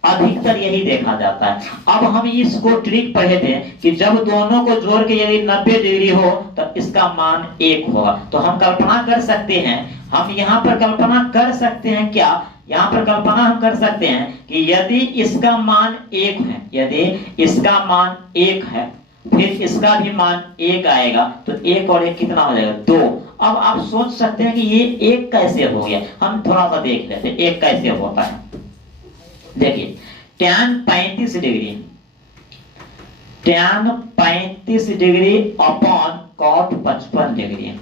अधिकतर यही देखा जाता है। अब हम इसको ट्रिक पढ़े थे कि जब दोनों को जोड़ के यदि 90 डिग्री हो तो इसका मान 1 होगा। तो हम कल्पना कर सकते हैं, हम यहाँ पर कल्पना कर सकते हैं क्या? यहाँ पर कल्पना हम कर सकते हैं कि यदि इसका मान 1 है, यदि इसका मान 1 है, फिर इसका भी मान 1 आएगा, तो 1 और 1 कितना हो जाएगा? 2। अब आप सोच सकते हैं कि ये 1 कैसे हो गया। हम थोड़ा सा देख लेते हैं 1 कैसे होता है। देखिए tan 35 degree, tan 35 degree upon cot 55 degree,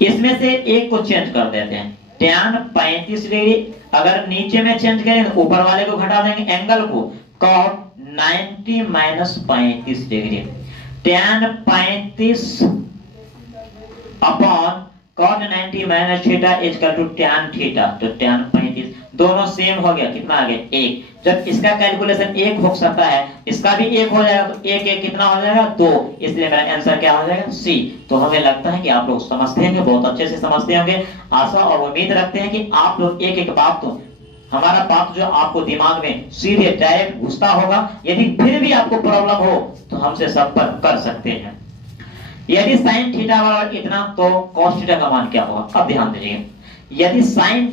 इसमें से एक को चेंज कर देते हैं। tan 35 डिग्री अगर नीचे में चेंज करें तो ऊपर वाले को घटा देंगे एंगल को, cot 90 minus 35 degree, tan 35 upon cot 90 minus theta equal to tan theta. तो tan 35 दोनों सेम हो गया, कितना आ गया? 1। जब इसका कैलकुलेशन 1 हो सकता है, इसका भी 1 हो जाएगा, तो 1 1 कितना हो जाएगा? 2। इसलिए मेरा आंसर क्या हो जाएगा? सी। तो हमें लगता है कि आप लोग समझते होंगे, बहुत अच्छे से समझते होंगे। आशा और उम्मीद रखते हैं कि आप लोग एक एक बात तो हमारा बात जो आपको दिमाग में सीधे डायरेक्ट घुसता होगा। यदि फिर भी आपको प्रॉब्लम हो तो हमसे संपर्क कर सकते हैं। यदि साइन थीटा बराबर इतना तो cos थीटा का मान क्या होगा? अब ध्यान दीजिए, यदि साइन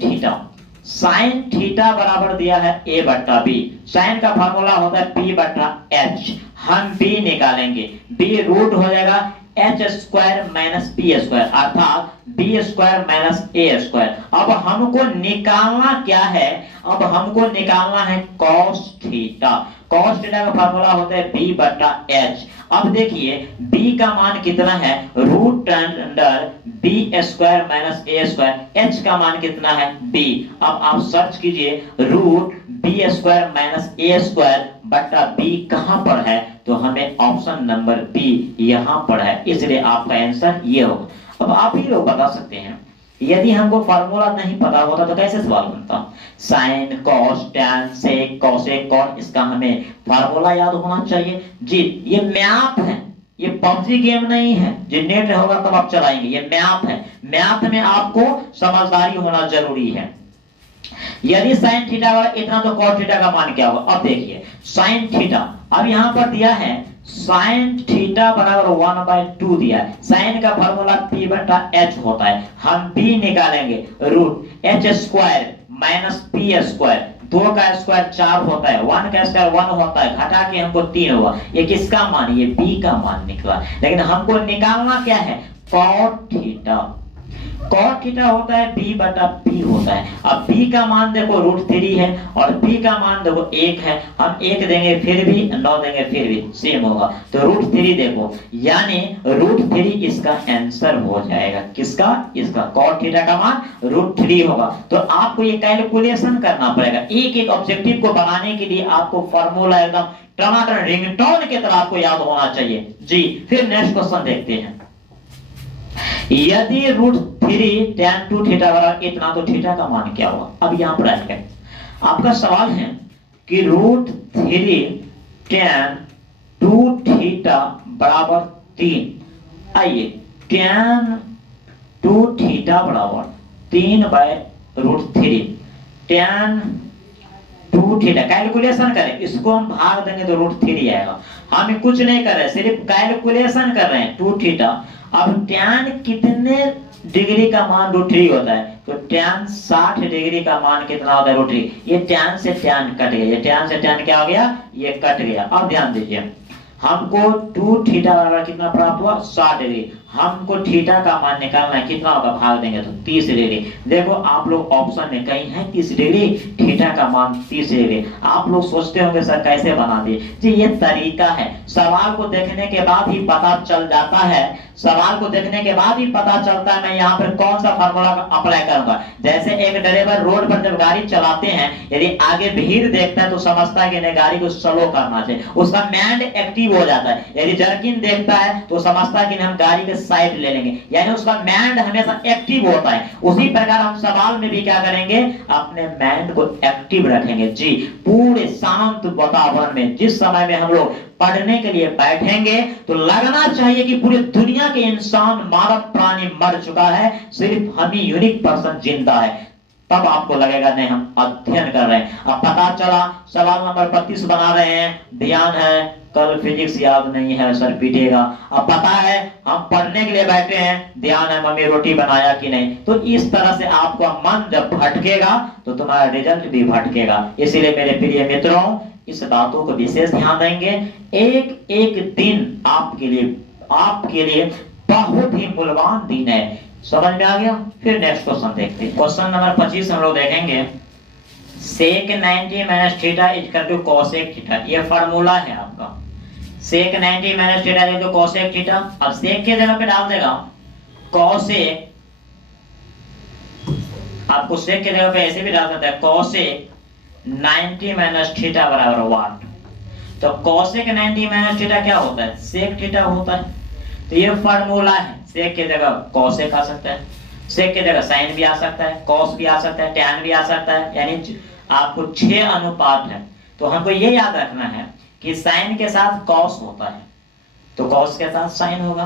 थीटा बराबर दिया है a बट्टा b, साइन का फार्मूला होता है p बट्टा h, हम b निकालेंगे, b रूट हो जाएगा h square minus p square, अर्थात b square minus a square. अब हमको निकालना क्या है? अब हमको निकालना है cos थीटा। cos थीटा का फार्मूला होता है b बट्टा h। अब देखिए b का मान कितना है? Root under b square minus a square, h का मान कितना है? b। अब आप सर्च कीजिए root b square minus a square बट्टा b कहां पर है? तो हमें ऑप्शन नंबर बी यहां पर है, इसलिए आपका आंसर ये होगा। अब आप ही लोग बता सकते हैं, यदि हमको फार्मूला नहीं पता होता तो कैसे सवाल बनता? साइन, कॉस, टैन, सेक, कोसेक, कॉट, इसका हमें फार्मूला याद होना चाहिए जी। ये मैथ है, ये पबजी गेम नहीं है जो नेट होगा तब आप चलाएंगे, ये मैथ है। मैथ में आपको समझदारी होना जरूरी है। यदि साइन थीटा बराबर इतना तो cos थीटा का मान क्या होगा? अब देखिए साइन थीटा, अब यहां पर दिया है साइन थीटा बराबर 1/2 दिया है। साइन का फार्मूला p बटा h होता है, हम p निकालेंगे, root h square minus p square, 2 का स्क्वायर 4 होता है, 1 का स्क्वायर 1 होता है, घटा के हमको 3 होगा। ये किसका मान? ये b का मान निकला। लेकिन हमको निकालना क्या है? cot theta. cot थीटा होता है b बटा p होता है। अब b का मान देखो √3 है और p का मान देखो 1 है, हम 1 देंगे फिर भी, 9 देंगे फिर भी सेम होगा, तो √3 देखो, यानी √3 इसका आंसर हो जाएगा। किसका? इसका cot थीटा का मान √3 होगा। तो आपको ये कैलकुलेशन करना पड़ेगा। एक एक ऑब्जेक्टिव को बनाने के लिए आपको फार्मूला एकदम टमाटर रिंगटोन के तरह आपको याद होना चाहिए जी। फिर नेक्स्ट क्वेश्चन देखते हैं। यदि √3 tan 2 थीटा बराबर इतना तो थीटा का मान क्या होगा? अब यहां पर आएंगे, आपका सवाल है कि √3 tan 2 थीटा बराबर 3। आइए tan 2 थीटा बराबर 3/√3, tan 2 थीटा कैलकुलेशन करें, इसको हम भाग देंगे तो √3 आएगा। हम कुछ नहीं कर रहे, सिर्फ कैलकुलेशन कर रहे हैं 2 थीटा। अब tan कितने डिग्री का मान √3 होता है? तो tan 60 डिग्री का मान कितना होता है? √3। ये tan से tan कट गया, ये tan से tan क्या हो गया? ये कट गया। अब ध्यान दीजिए, हमको 2 थीटा बराबर कितना प्राप्त हुआ? 60 डिग्री। हमको थीटा का मान निकालना है, कितना होगा? भाग देंगे तो 30 डिग्री। देखो आप लोग ऑप्शन में कहीं है 30 डिग्री, थीटा का मान 30 डिग्री। आप लोग सोचते होंगे सर कैसे बना दिए जी, ये तरीका है। सवाल को देखने के बाद ही पता चल जाता है सवाल को देखने के बाद ही पता चलता है मैं यहाँ पर कौन सा फार्मूला अप्लाई करूंगा। जैसे एक ड्राइवर रोड पर जब गाड़ी चलाते हैं, यदि आगे भीड़ देखता है तो समझता है कि नहीं गाड़ी को स्लो करना चाहिए, उसका माइंड एक्टिव हो जाता है। यदि जर्किन देखता है तो समझता है कि हम गाड़ी के साइड ले लेंगे, यानी उसका माइंड हमेशा एक्टिव होता है। उसी प्रकार हम सवाल में भी क्या करेंगे, अपने माइंड को एक्टिव रखेंगे। जी, पूरे शांत वातावरण में जिस समय में हम लोग पढ़ने के लिए बैठेंगे तो लगना चाहिए कि पूरी दुनिया के इंसान, मानव प्राणी मर चुका है, सिर्फ हम ही यूनिक पर्सन जिंदा है। तब आपको लगेगा नहीं हम अध्ययन कर रहे हैं। अब पता चला सवाल नंबर 32 बना रहे हैं, ध्यान है, कल फिजिक्स याद नहीं है, सर पीटेगा। अब पता है हम पढ़ने के लिए बैठे हैं, ध्यान है मम्मी रोटी बनाया कि नहीं। तो इस तरह से आपका मन जब भटकेगा तो तुम्हारा रिजल्ट भी भटकेगा। इसीलिए मेरे प्रिय मित्रों, इस बातों को विशेष ध्यान देंगे। एक एक दिन आपके लिए बहुत ही मूल्यवान दिन है। समझ में आ गया? फिर नेक्स्ट क्वेश्चन देखते हैं। क्वेश्चन नंबर 25 हम लोग देखेंगे, sec 90 minus theta is equal to cosec theta. ये फार्मूला है आपका, sec 90 minus theta is equal to cosec theta. अब सेक के जगह पे डाल देगा कोसेक, आपको सेक के जगह पे ऐसे भी डाल सकता है कोसेक 90 माइनस थीटा बराबर वाट। तो कोसेक 90 माइनस थीटा क्या होता है, सेक थीटा होता है। तो ये फार्मूला है, सेक के जगह कोसेक आ सकता है, सेक के जगह साइन भी आ सकता है, कॉस भी आ सकता है, टैन भी आ सकता है, यानी आपको 6 अनुपात है। तो हमको ये याद रखना है कि साइन के साथ कॉस होता है तो कॉस के साथ साइन होगा,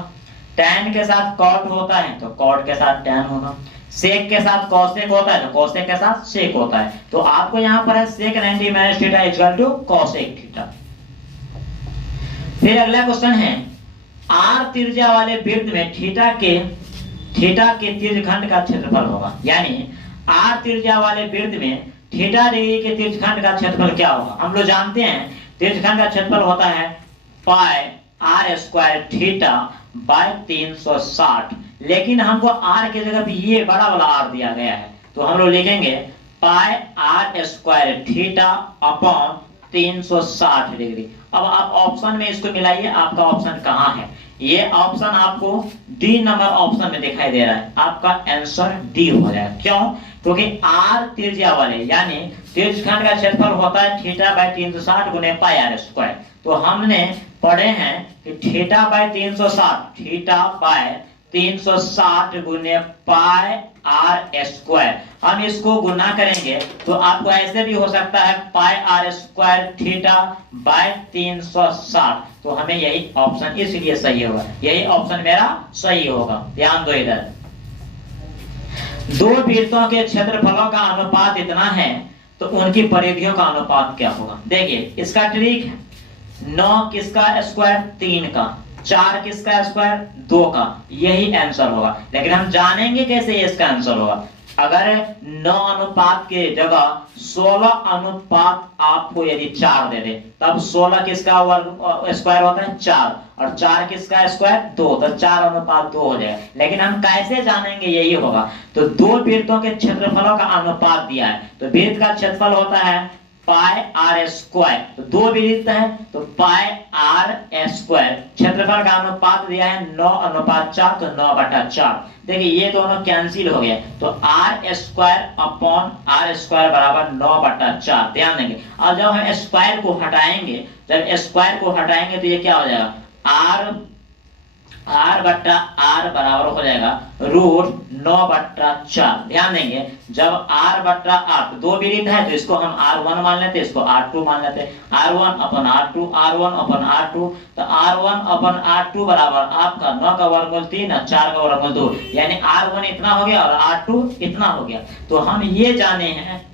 टैन के साथ कॉट होता है तो कॉट के साथ टैन होगा, सेक के साथ कॉसेक होता है तो कॉसेक के साथ सेक होता है। तो आपको यहाँ पर है sec 90 minus theta equal to cosec theta. फिर अगला क्वेश्चन है, आर त्रिज्या वाले वृत्त में थीटा के तीर्घखंड का क्षेत्रफल होगा। यानी आर त्रिज्या वाले वृत्त में थीटा डिग्री के तीर्घखंड का क्षेत्रफल क्या होगा। हम लोग जानते हैं तीर्घखंड का क्षेत्रफल होता है पाई आर स्क्वायर थीटा बाय 360, लेकिन हमको आर के जगह पे ये बड़ा वाला आर दिया गया है, तो हम लोग लिखेंगे pi r square theta upon 360 degree. अब आप ऑप्शन में इसको मिलाइए, आपका ऑप्शन कहाँ है। ये ऑप्शन आपको डी नंबर ऑप्शन में दिखाई दे रहा है, आपका आंसर डी हो जाएगा। क्यों? क्योंकि आर त्रिज्या वाले यानी तीर्घखंड का क्षेत्रफल होता है थीटा बाय 360 गुने पाई आर स्क्वायर। तो हमने पढ़े हैं कि थीटा बाय 360 गुने पाई आर स्क्वायर। हम इसको गुना करेंगे तो आपको ऐसे भी हो सकता है पाई आर स्क्वायर थीटा बाय 360। तो हमें यही ऑप्शन इसलिए सही होगा, यही ऑप्शन मेरा सही होगा। ध्यान दो, इधर दो वृत्तों के क्षेत्रफलों का अनुपात इतना है तो उनकी परिधियों का अनुपात क्या होगा। देखिए इसका ट्रिक है, 9 किसका स्क्वायर 3 का, 4 किसका स्क्वायर 2 का, यही आंसर होगा। लेकिन हम जानेंगे कैसे इसका आंसर होगा। अगर 9 अनुपात के जगह 16 अनुपात आपको यदि 4 दे दे, तब 16 किसका वर्ग स्क्वायर होता है 4, और 4 किसका स्क्वायर 2, तो 4 अनुपात 2 हो जाएगा। लेकिन हम कैसे जानेंगे, यही होगा। तो दो वृत्तों के क्षेत्रफलों का अनुपात दिया है, तो वृत्त का क्षेत्रफल होता है पाई आर स्क्वायर, तो दो वृत्त है तो पाई आर स्क्वायर, क्षेत्रफल का अनुपात दिया है 9 अनुपात 4, तो 9/4। देखिए ये दोनों कैंसिल हो गए, तो R square upon R square बराबर 9/4। ध्यान देंगे, और जब हम स्क्वायर को हटाएंगे, तो ये क्या हो जाएगा, आर बट्टा आर बराबर हो जाएगा रूट 9/4। ध्यान देंगे, जब आर बट्टा आर, दो वृत्त है तो इसको हम R1 मान लेते हैं, इसको R2 मान लेते हैं, R1 अपन R2, तो R1 अपन R2 बराबर आपका 9 का वर्गमूल 3 और 4 का वर्गमूल 2, यानी R1 इतना हो गया और R2 इतना हो गया। तो हम ये जाने हैं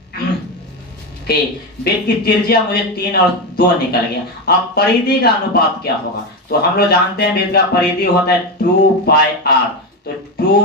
कि वृत्त की त्रिज्या मुझे 3 और 2 निकल गया। अब परिधि का अनुपात क्या होगा, तो हम लोग जानते हैं वृत्त का परिधि होता है 2 पाई आर, तो 2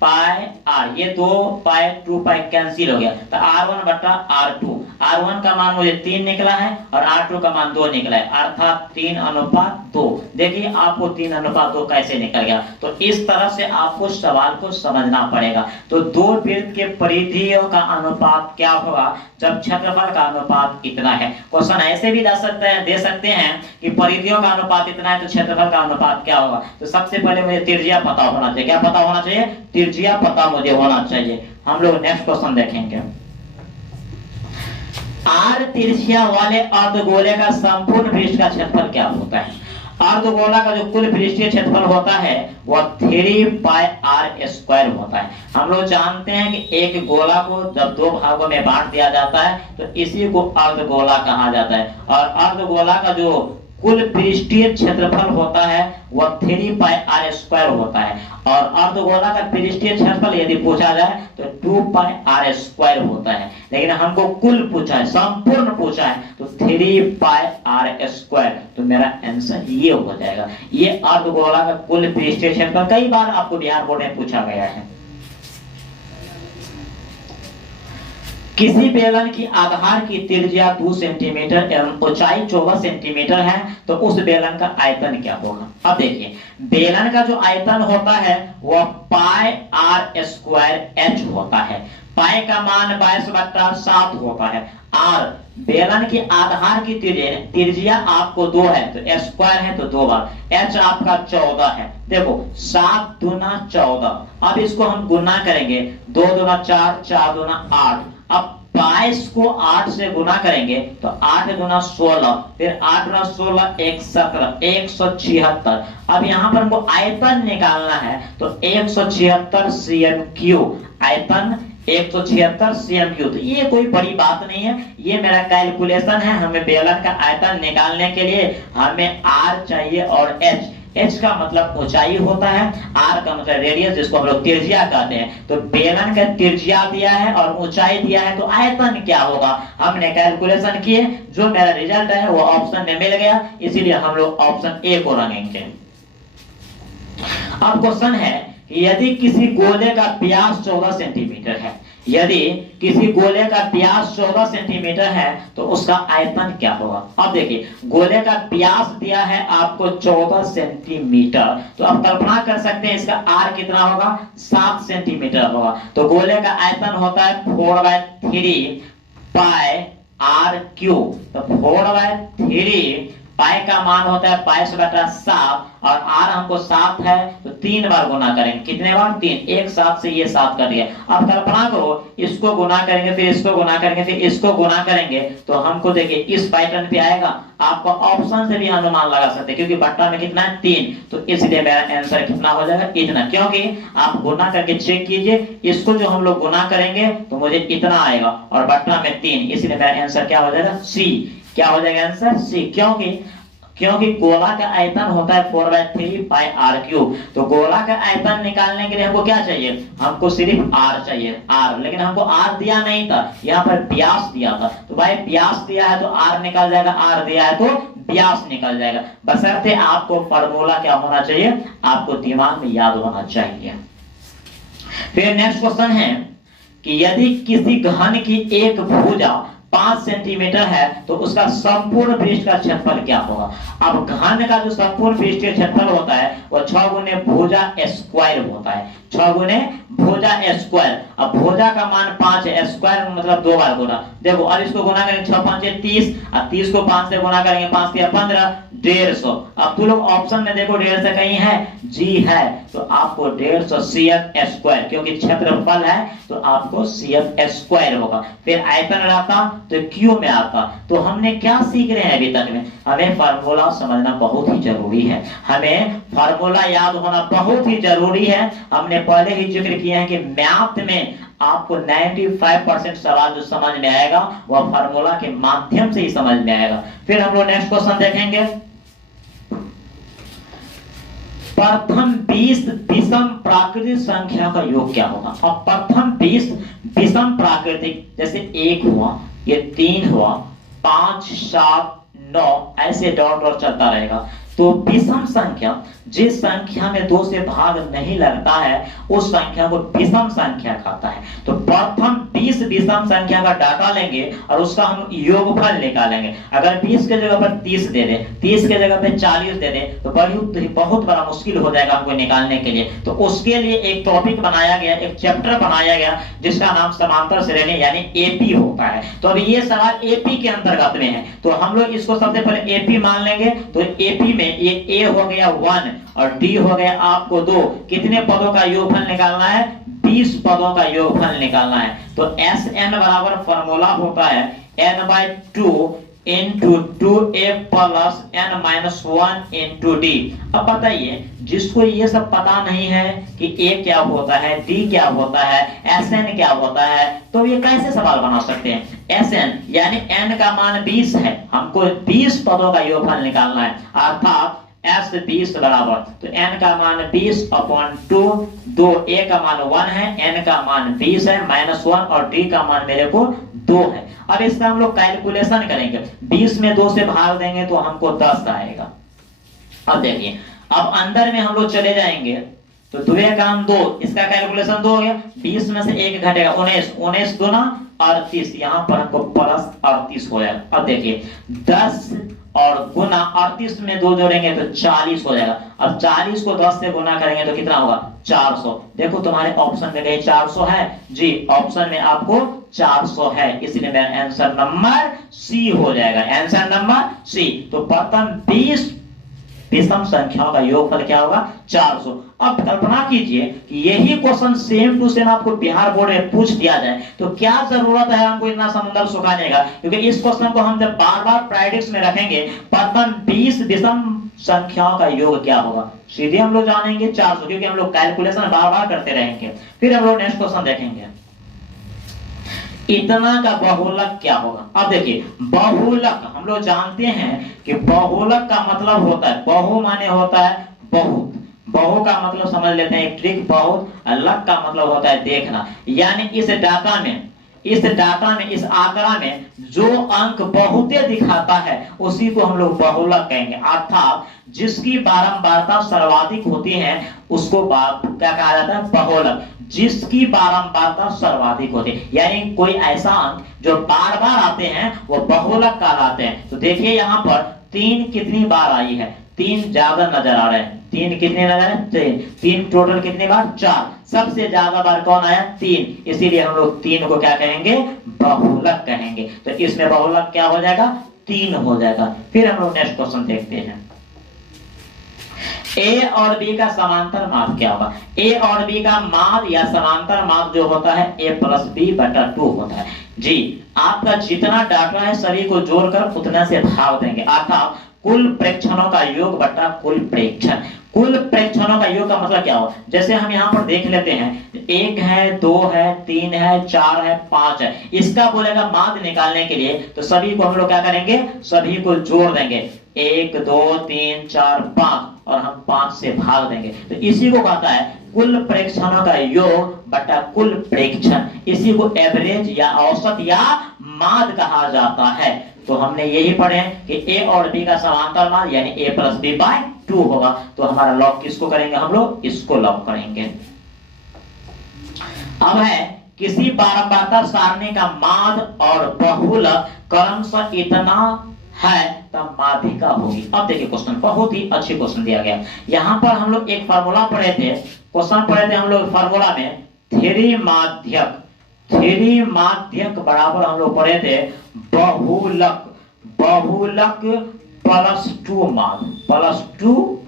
पाई r, ये 2 पाई 2 पाई कैंसिल हो गया, तो r1 बटा r2, r1 का मान मुझे 3 निकला है और r2 का मान 2 निकला है, अर्थात 3:2। देखिए आपको 3:2 कैसे निकल गया। तो इस तरह से आपको सवाल को समझना पड़ेगा। तो दो वृत्त के परिधियों का अनुपात क्या होगा जब क्षेत्रफल का अनुपात इतना है। क्वेश्चन ऐसे भी दे सकते हैं कि परिधियों का अनुपात इतना है तो क्षेत्रफल का अनुपात क्या होगा। तो सबसे पहले मुझे त्रिज्या पता होना चाहिए। क्या पता होना चाहिए? त्रिज्या पता मुझे होना चाहिए। हम लोग नेक्स्ट क्वेश्चन देखेंगे। आर त्रिज्या वाले अर्धगोले का संपूर्ण पृष्ठ का क्षेत्रफल क्या होता है? अर्धगोला का जो कुल पृष्ठीय क्षेत्रफल होता है वह 3 पाई r स्क्वायर होता है। हम लोग जानते हैं कि एक गोला को जब दो भागों में बांट दिया जाता है तो इसी को अर्धगोला कहा जाता है। और अर्धगोला का जो कुल पृष्ठीय क्षेत्रफल होता है वह 3 पाई r स्क्वायर होता है। और अर्धगोला का पृष्ठीय क्षेत्रफल यदि पूछा जाए तो 2 पाई r स्क्वायर होता है। लेकिन हमको कुल पूछा है, संपूर्ण पूछा है, तो 3 पाई r स्क्वायर। तो मेरा आंसर ये हो जाएगा। ये अर्धगोला का कुल पृष्ठीय क्षेत्रफल कई बार आपको बिहार बोर्ड में पूछा गया है। किसी बेलन की आधार की त्रिज्या 2 सेंटीमीटर एवं ऊंचाई 14 सेंटीमीटर है तो उस बेलन का आयतन क्या होगा। अब देखिए बेलन का जो आयतन होता है वह पाई r स्क्वायर h होता है। पाई का मान 22/7 होता है। r बेलन की आधार की त्रिज्या आपको 2 है तो स्क्वायर है तो 2 बार, h आपका 14 है। देखो 7 दूना 14। अब इसको हम गुना करेंगे, 2 दूना 4, 4 दूना 8। अब 22 को 8 से गुना करेंगे तो 8 दूना 16, फिर 8 दूना 16 17, 176। अब यहाँ पर हमको आयतन निकालना है तो 176 cm क्यूब, आयतन 176 cm क्यूब। तो ये कोई बड़ी बात नहीं है, ये मेरा कैलकुलेशन है। हमें बेलन का आयतन निकालने के लिए हमें r चाहिए और h का मतलब ऊंचाई होता है, r का मतलब रेडियस जिसको हम लोग त्रिज्या कहते हैं। तो बेलन का त्रिज्या दिया है और ऊंचाई दिया है तो आयतन क्या होगा हमने कैलकुलेशन किए, जो मेरा रिजल्ट है वो ऑप्शन में मिल गया, इसीलिए हम लोग ऑप्शन ए को रखेंगे। अब क्वेश्चन है कि यदि किसी गोले का व्यास 14 सेंटीमीटर है, यदि किसी गोले का व्यास 14 सेंटीमीटर है तो उसका आयतन क्या होगा। अब देखिए गोले का व्यास दिया है आपको 14 सेंटीमीटर, तो आप कल्पना कर सकते हैं इसका r कितना होगा, 7 सेंटीमीटर होगा। तो गोले का आयतन होता है 4/3 पाई r क्यूब। तो 4/3 पाई का मान होता है 22/7 और r हमको 7 है तो 3 बार गुना करेंगे। कितने बार? 3। एक 7 से ये 7 कट गया। अब कल्पना करो इसको गुना करेंगे, फिर इसको गुना करेंगे, फिर इसको गुना करेंगे तो हमको देखिए इस पैटर्न पे आएगा। आपको ऑप्शन से भी अनुमान लगा सकते हैं क्योंकि बट्टा में कितना है 3, तो इसलिए मेरा आंसर कितना हो जाएगा, इतना। क्योंकि आप गुना करके चेक कीजिए, इसको जो हम लोग गुना करेंगे तो मुझे इतना आएगा और बट्टा में 3, इसलिए मेरा आंसर क्या हो जाएगा, सी। क्या हो जाएगा आंसर, सी। क्योंकि गोला का आयतन होता है 4/3 पाई r क्यूब। तो गोला का आयतन निकालने के लिए हमको क्या चाहिए, हमको सिर्फ r चाहिए, r। लेकिन हमको r दिया नहीं था, यहाँ पर व्यास दिया था। तो भाई व्यास दिया है तो r निकल जाएगा, r दिया है तो व्यास निकल जाएगा। बशर्ते आपको फार्मूला क्या होना चाहिए, आपको दिमाग में याद होना चाहिए। फिर नेक्स्ट क्वेश्चन है कि यदि किसी घन की एक भुजा 5 सेंटीमीटर है तो उसका संपूर्ण पृष्ठ का क्षेत्रफल क्या होगा। अब घन का जो संपूर्ण पृष्ठीय क्षेत्रफल होता है वह 6 गुने भुजा स्क्वायर होता है, 6 गुने भुजा स्क्वायर। अब भुजा का मान 5 है, स्क्वायर मतलब 2 बार गुना। देखो अब इसको गुना करेंगे 6 5 30, और 30 को 5 से गुना करेंगे 5 3 15, 150। अब तू लोग ऑप्शन में देखो 150 कहीं है, जी है, तो आपको 150 cm स्क्वायर, क्योंकि क्षेत्रफल है तो आपको cm स्क्वायर होगा। फिर आयतन रहता तो क्यू में आता। तो हमने क्या सीख रहे हैं अभी तक में, हमें फार्मूला समझना बहुत ही जरूरी है, हमें फार्मूला याद होना बहुत ही जरूरी है। हमने पहले ही जिक्र किया है कि मैथ में आपको 95% सवाल जो समझ में आएगा वह फार्मूला के माध्यम से ही समझ में आएगा। फिर हम लोग नेक्स्ट क्वेश्चन देखेंगे। प्रथम 20 विषम प्राकृतिक संख्या का योग क्या होगा। अब प्रथम 20 विषम प्राकृतिक, जैसे 1 हुआ, ये 3 हुआ, 5 7 9, ऐसे डॉट डॉट चलता रहेगा। तो विषम संख्या जिस संख्या में 2 से भाग नहीं लगता है उस संख्या को विषम संख्या कहता है। तो प्रथम 20 विषम संख्या का डाटा लेंगे और उसका हम योगफल निकालेंगे। अगर 20 के जगह पर 30 दे दे, 30 के जगह पर 40 दे दे तो बहुत बड़ा मुश्किल हो जाएगा हमको निकालने के लिए। तो उसके लिए एक टॉपिक बनाया गया, एक चैप्टर बनाया गया जिसका नाम समांतर श्रेणी यानी एपी होता है। तो अभी ये सवाल एपी के अंतर्गत में है, तो हम लोग इसको सबसे पहले एपी मान लेंगे। तो एपी में ये ए हो गया 1 और डी हो गया आपको 2। कितने पदों का योगफल निकालना है? 20 पदों का योगफल निकालना है। तो एस एन बराबर फॉर्मूला होता है n/2 into 2a plus n-1 into d। अब बताइए जिसको ये सब पता नहीं है कि a क्या होता है, d क्या होता है, sn क्या होता है, तो ये कैसे सवाल बना सकते हैं? sn यानी n का मान 20 है, हमको 20 पदों का योगफल निकालना है, अर्थात s 20 बराबर तो n का मान 20/2, 2a का मान 1 है, n का मान 20 है -1 और d का मान मेरे को 2 है। अब इसका हम लोग कैलकुलेशन करेंगे। 20 में 2 से भाग देंगे तो हमको 10 आएगा। अब देखिए, अब अंदर में हम लोग चले जाएंगे तो 2 का 2, इसका कैलकुलेशन 2 हो गया। 20 में से 1 घटेगा 19, 19 दूना 38, यहाँ पर हमको प्लस 38 हो जाएगा। अब देखिए 10 और गुना 38 में 2 जोड़ेंगे तो 40 हो जाएगा। अब 40 को 10 से गुना करेंगे तो कितना होगा? 400। देखो तुम्हारे ऑप्शन में कहीं 400 है जी, ऑप्शन में आपको 400 है, इसलिए मेरा आंसर नंबर सी हो जाएगा। Answer number C. तो प्रथम 20 विषम संख्याओं का योगफल क्या होगा? 400। अब कल्पना कीजिए कि यही क्वेश्चन सेम टू सेम आपको बिहार बोर्ड में पूछ दिया जाए तो क्या जरूरत है हमको इतना समुद्र सुखाने का? क्योंकि इस क्वेश्चन को हम जब बार बार प्रैक्टिस में रखेंगे, प्रथम 20 विषम संख्याओं का योग क्या होगा, सीधे हम लोग जानेंगे 400, क्योंकि हम लोग कैलकुलेशन बार बार करते रहेंगे। फिर हम लोग नेक्स्ट क्वेश्चन देखेंगे, इतना का बहुलक क्या होगा? अब देखिए बहुलक हम लोग जानते हैं कि बहुलक का मतलब होता है, बहु माने होता है बहुत, बहु का मतलब समझ लेते हैं एक ट्रिक, बहुत, लक का मतलब होता है देखना। यानी इस डाटा में इस आंकड़ा में जो अंक बहुते दिखाता है उसी को हम लोग बहुलक कहेंगे, अर्थात जिसकी बारंबारता सर्वाधिक होती है उसको क्या कहा जाता है? बहुलक। जिसकी बारंबारता सर्वाधिक होती है, यानी कोई ऐसा अंक जो बार बार आते हैं वो बहुलक कहलाते हैं। तो देखिए यहाँ पर 3 कितनी बार आई है? 3 ज्यादा नजर आ रहे हैं। 3 कितने नजर है? 3 टोटल कितनी बार? 4। सबसे ज्यादा बार कौन आया? 3, इसीलिए हम लोग 3 को क्या कहेंगे? बहुलक कहेंगे। तो इसमें बहुलक क्या हो जाएगा? 3 हो जाएगा। फिर हम लोग नेक्स्ट क्वेश्चन देखते हैं, ए और बी का समांतर माद क्या होगा? ए और बी का माद या समांतर माद जो होता है a + b/2 होता है जी। आपका जितना डाटा है सभी को जोड़कर उतना से भाग देंगे, अर्थात कुल प्रेक्षणों का योग बटा कुल प्रेक्षण। कुल प्रेक्षणों का योग का मतलब क्या हो? जैसे हम यहाँ पर देख लेते हैं 1 है, 2 है, 3 है, 4 है, 5 है। इसका बोलेगा माद निकालने के लिए तो सभी को हम लोग क्या करेंगे? सभी को जोड़ देंगे, 1 2 3 4 5 और हम 5 से भाग देंगे। तो इसी को कहता है कुल प्रेक्षणों का योग बटा कुल प्रेक्षण। इसी को एवरेज या औसत या माद कहा जाता है। तो हमने यही पढ़े कि ए और बी का समांतर माद यानी a + b/2 होगा। तो हमारा लॉग किसको करेंगे? हम लोग इसको लॉग करेंगे। अब है किसी बारंबारता सारणी का माद और बहुलक क्रमशः इतना है तब माध्यिका होगी। अब देखिए क्वेश्चन बहुत ही अच्छी क्वेश्चन दिया गया। यहाँ पर हम लोग एक फार्मूला पढ़े थे, क्वेश्चन पढ़े थे हम लोग फार्मूला में 3 माध्यक बराबर हम लोग पढ़े थे बहुलक +2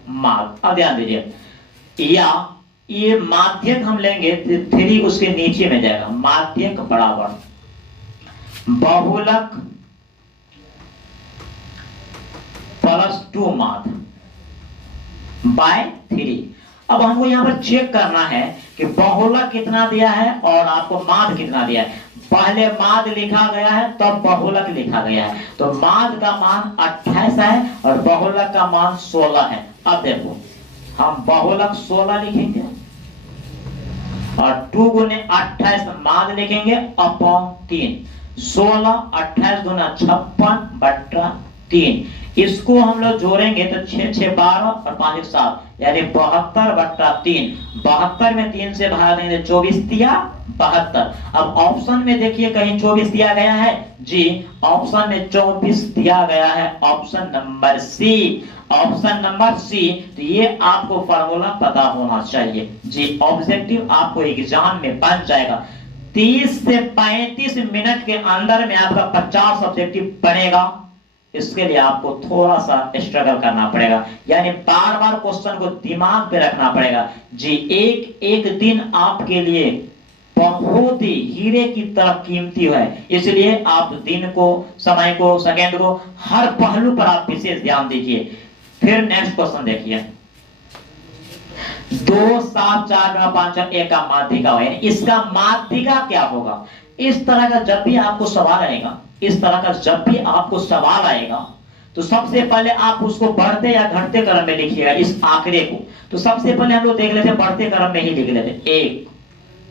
माद। अब ध्यान दीजिए, या ये माध्यक हम लेंगे 3 उसके नीचे में जाएगा, माध्यक बराबर बहुलक +2 माद / 3। अब हमको यहाँ पर चेक करना है कि बहुलक कितना दिया है और आपको माद कितना दिया है। पहले माद लिखा गया है तब बहुलक लिखा गया है। तो माद का मान 28 है और बहुलक का मान 16 है। अब देखो हम बहुलक 16 लिखेंगे और 2 × 28 माद लिखेंगे अपॉन 3। 16 28 × 56/3 3। इसको हम लोग जोड़ेंगे तो 6 6 12 और 5 1 7, यानी 72/3। 72 में 3 से भाग देंगे 24 दिया 72। अब ऑप्शन में देखिए कहीं 24 दिया गया है जी, ऑप्शन में 24 दिया गया है, option number C, option number C. तो ये आपको फार्मूला पता होना चाहिए जी, ऑब्जेक्टिव आपको एग्जाम में बन जाएगा। 30 से 35 मिनट के अंदर में आपका 50 ऑब्जेक्टिव बनेगा। इसके लिए आपको थोड़ा सा स्ट्रगल करना पड़ेगा, यानी बार बार क्वेश्चन को दिमाग पे रखना पड़ेगा जी। एक एक दिन आपके लिए बहुत ही हीरे की तरह कीमती है, इसलिए आप दिन को, समय को, सेकंड को, हर पहलू पर आप विशेष ध्यान दीजिए। फिर नेक्स्ट क्वेश्चन देखिए, 2 7 4 5 1 का माध्यिका है, इसका माध्यिका क्या होगा? इस तरह का जब भी आपको सवाल आएगा, इस तरह का जब भी आपको सवाल आएगा, तो सबसे पहले आप उसको बढ़ते या घटते क्रम में लिखिएगा इस आंकड़े को। तो सबसे पहले हम लोग देख लेते हैं, बढ़ते क्रम में ही लिख लेते, 1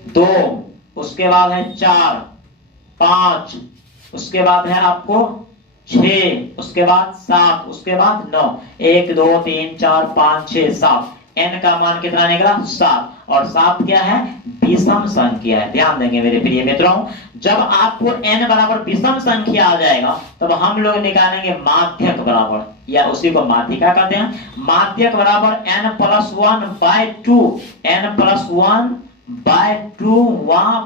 2, उसके बाद है 4 5, उसके बाद है आपको 6, उसके बाद 7, उसके बाद 9, 1 2 3 4 5 6 7। n का मान कितना निकला? 7। और 7 क्या है? विषम संख्या है। ध्यान देंगे मेरे प्रिय मित्रों, जब आपको n बराबर विषम संख्या आ जाएगा तब हम लोग निकालेंगे माध्यक बराबर, या उसी को माध्यिका कहते हैं। माध्यक बराबर n+1/2, n+1/2 वहां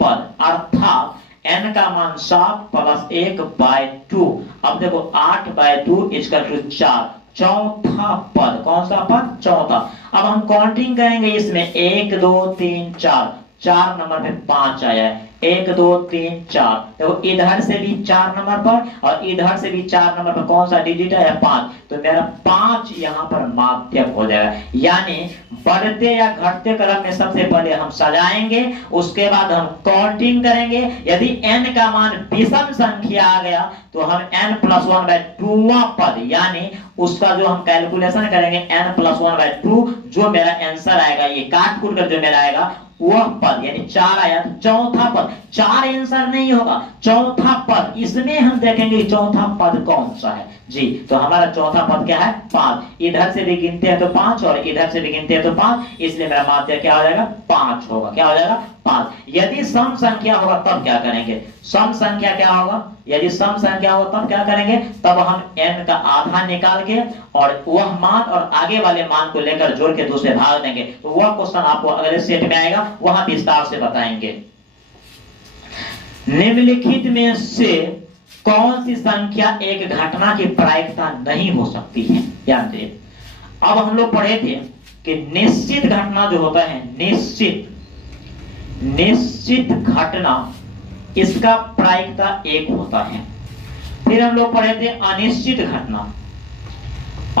पद अर्थात n का मान 7 + 1/2। अब देखो 8/2 = 4, चौथा पद। कौन सा पद? चौथा। अब हम काउंटिंग करेंगे इसमें, 1 2 3 4, 4 नंबर पे 5 आया है, 1 2 3 4। देखो इधर से भी 4 नंबर पर और इधर से भी 4 नंबर पर कौन सा डिजिट है? 5। तो मेरा 5 यहाँ पर माध्यक हो जाएगा, यानी बढ़ते या घटते क्रम में सबसे पहले हम सजाएंगे, उसके बाद हम काउंटिंग करेंगे। यदि n का मान विषम संख्या आ गया तो हम n+1/2 पद, यानी उसका जो हम कैलकुलेशन करेंगे n+1/2, जो मेरा आंसर आएगा, ये काट कूट कर जो मेरा आएगा वह पद, यानी 4 आया तो चौथा पद। 4 आंसर नहीं होगा, चौथा पद। इसमें हम देखेंगे चौथा पद कौन सा है जी। तो हमारा चौथा पद क्या है? 5। इधर से भी गिनते हैं तो 5 और इधर से भी गिनते हैं तो 5, इसलिए मेरा माध्यक क्या हो जाएगा? 5 होगा। क्या हो जाएगा? 5। यदि सम संख्या होगा तब क्या करेंगे? सम संख्या क्या होगा? यदि सम संख्या हो तब क्या करेंगे? तब हम n का आधा निकाल के और वह मान और आगे वाले मान को लेकर जोड़ के 2 से भाग देंगे। तो वह क्वेश्चन आपको अगले सेट में आएगा, वहां विस्तार से बताएंगे। निम्नलिखित में से कौन सी संख्या एक घटना की प्रायिकता नहीं हो सकती है? ध्यान दीजिए। अब हम लोग पढ़े थे कि निश्चित घटना जो होता है, निश्चित घटना, इसका प्रायिकता 1 होता है। फिर हम लोग पढ़े थे अनिश्चित घटना।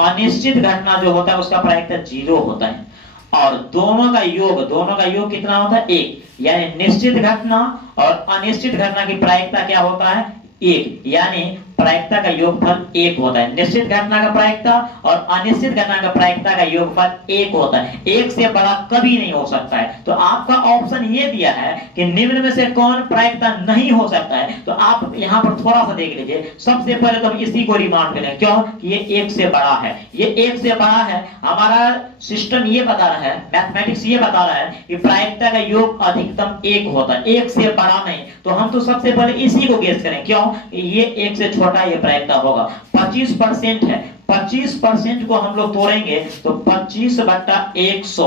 अनिश्चित घटना जो होता है उसका प्रायिकता 0 होता है, और दोनों का योग कितना होता है? 1। यानी निश्चित घटना और अनिश्चित घटना की प्रायिकता क्या होता है? 1, यानी प्रायिकता का योगफल 1 होता है। निश्चित घटना का प्रायिकता और अनिश्चित घटना का प्रायिकता का योगफल 1 होता है, 1 से बड़ा कभी नहीं हो सकता है। तो आपका ऑप्शन ये दिया है कि निम्न में से कौन प्रायिकता नहीं हो सकता है, तो आप यहाँ पर थोड़ा सा देख लीजिए। सबसे पहले तो हम इसी को रिमांड करें, क्यों? ये 1 से बड़ा है, ये 1 से बड़ा है। हमारा सिस्टम ये बता रहा है, मैथमेटिक्स ये बता रहा है कि प्रायिकता का योग अधिकतम 1 होता है, 1 से बड़ा नहीं। तो हम तो सबसे पहले इसी को गेस करें, क्यों? ये 1 से छोटा ये प्रायिकता होगा। 25% है, 25% को हम लोग तोड़ेंगे तो 25/100,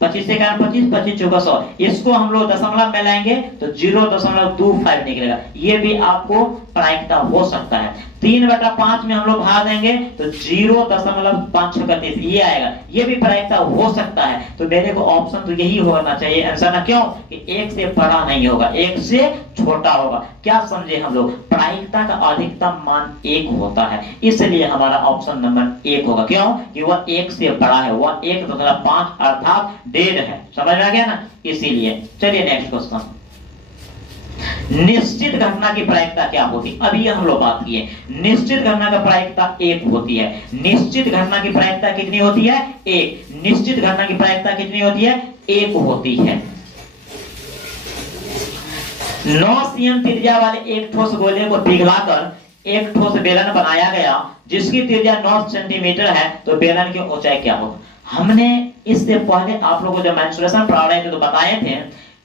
25 से 25, 25 चौका 100। इसको हम लोग दशमलव में लाएंगे तो 0.25 निकलेगा। ये भी आपको प्रायिकता हो सकता है। 3/5 में हम लोग भाग देंगे तो 0.5 ये आएगा, ये भी प्रायिकता हो सकता है। तो मेरे को ऑप्शन तो यही होना चाहिए आंसर ना, क्यों? कि 1 से बड़ा नहीं होगा, 1 से छोटा होगा। क्या समझे हम लोग? प्रायिकता का अधिकतम मान 1 होता है, इसलिए हमारा ऑप्शन नंबर 1 होगा। क्यों? कि वह 1 से बड़ा है, वह 1.5 अर्थात 1.5 है। समझ में आ गया ना? इसीलिए चलिए नेक्स्ट क्वेश्चन। निश्चित घटना की प्रायिकता क्या होती है? अभी हम लोग बात किए, निश्चित घटना का प्रायिकता 1 होती है। निश्चित घटना की प्रायिकता कितनी होती है? 1। निश्चित घटना की प्रायिकता कितनी होती है? 1 होती है। 9 cm त्रिज्या वाले एक ठोस गोले को पिघलाकर एक ठोस बेलन बनाया गया जिसकी त्रिज्या 9 सेंटीमीटर है, तो बेलन की ऊंचाई क्या होगी? हमने इससे पहले आप लोगों को जब मेंसुरेशन पढ़ा रहे थे तो बताए थे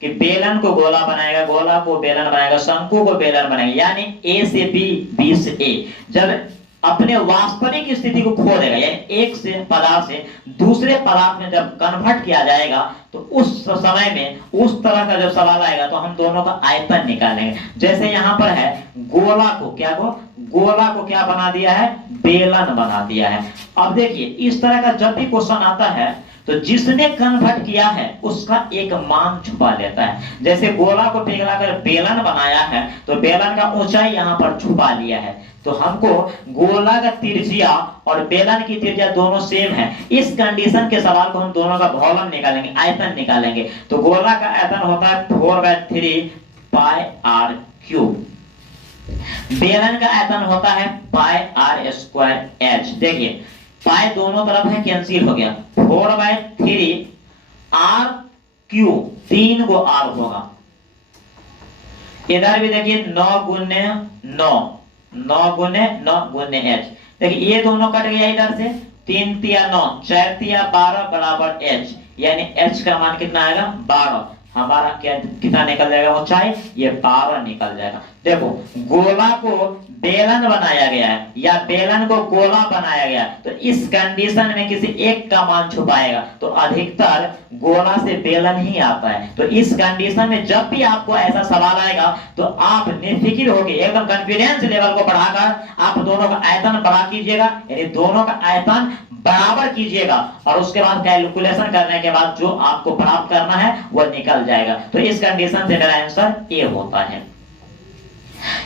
कि बेलन को गोला बनाएगा, गोला को बेलन बनाएगा, शंकु को बेलन बनाएगा, यानी ए से बी, बी से ए। जब अपने वास्तविक स्थिति को खो देगा, यानी एक से पदार्थ से दूसरे पदार्थ में जब कन्वर्ट किया जाएगा, तो उस समय में उस तरह का जब सवाल आएगा तो हम दोनों का आयतन निकालेंगे। जैसे यहाँ पर है गोला को क्या बना दिया है? बेलन बना दिया है। अब देखिए इस तरह का जब भी क्वेश्चन आता है तो जिसने कन्वर्ट किया है उसका एक मान छुपा लेता है। जैसे गोला को पिघलाकर बेलन बनाया है तो बेलन का ऊंचाई यहाँ पर छुपा लिया है, तो हमको गोला का त्रिज्या और बेलन की त्रिज्या दोनों सेम है। इस कंडीशन के सवाल को हम दोनों का वॉल्यूम निकालेंगे, आयतन निकालेंगे। तो गोला का आयतन होता है 4/3 पाई आर क्यूब, बेलन का आयतन होता है पाई आर स्क्वायर एच। देखिए पाई दोनों तरफ है, कैंसिल हो गया, 4/3 आर क्यूब, 3 गो आर होगा। इधर भी देखिए 9 गुने 9, 9 गुने 9 गुने एच। देखिए ये दोनों कट गया इधर से, 3 तिया 9, 4 तिया 12 बराबर एच, यानी एच का मान कितना आएगा? 12। हमारा क्या कितना निकल जाएगा ऊंचाई? ये 12 निकल जाएगा। देखो गोला को बेलन बनाया गया है या बेलन को गोला बनाया गया, तो इस कंडीशन में किसी एक का मान छुपाएगा, तो अधिकतर गोला से बेलन ही आता है। तो इस कंडीशन में जब भी आपको ऐसा सवाल आएगा तो आप निफिकिर होकर एकदम कॉन्फिडेंस लेवल को बढ़ाकर आप दोनों का आयतन बढ़ा कीजिएगा, यानी दोनों का आयतन बराबर कीजिएगा, और उसके बाद कैलकुलेशन करने के बाद जो आपको प्राप्त करना है वो निकल जाएगा। तो इस कंडीशन से मेरा आंसर ए होता है।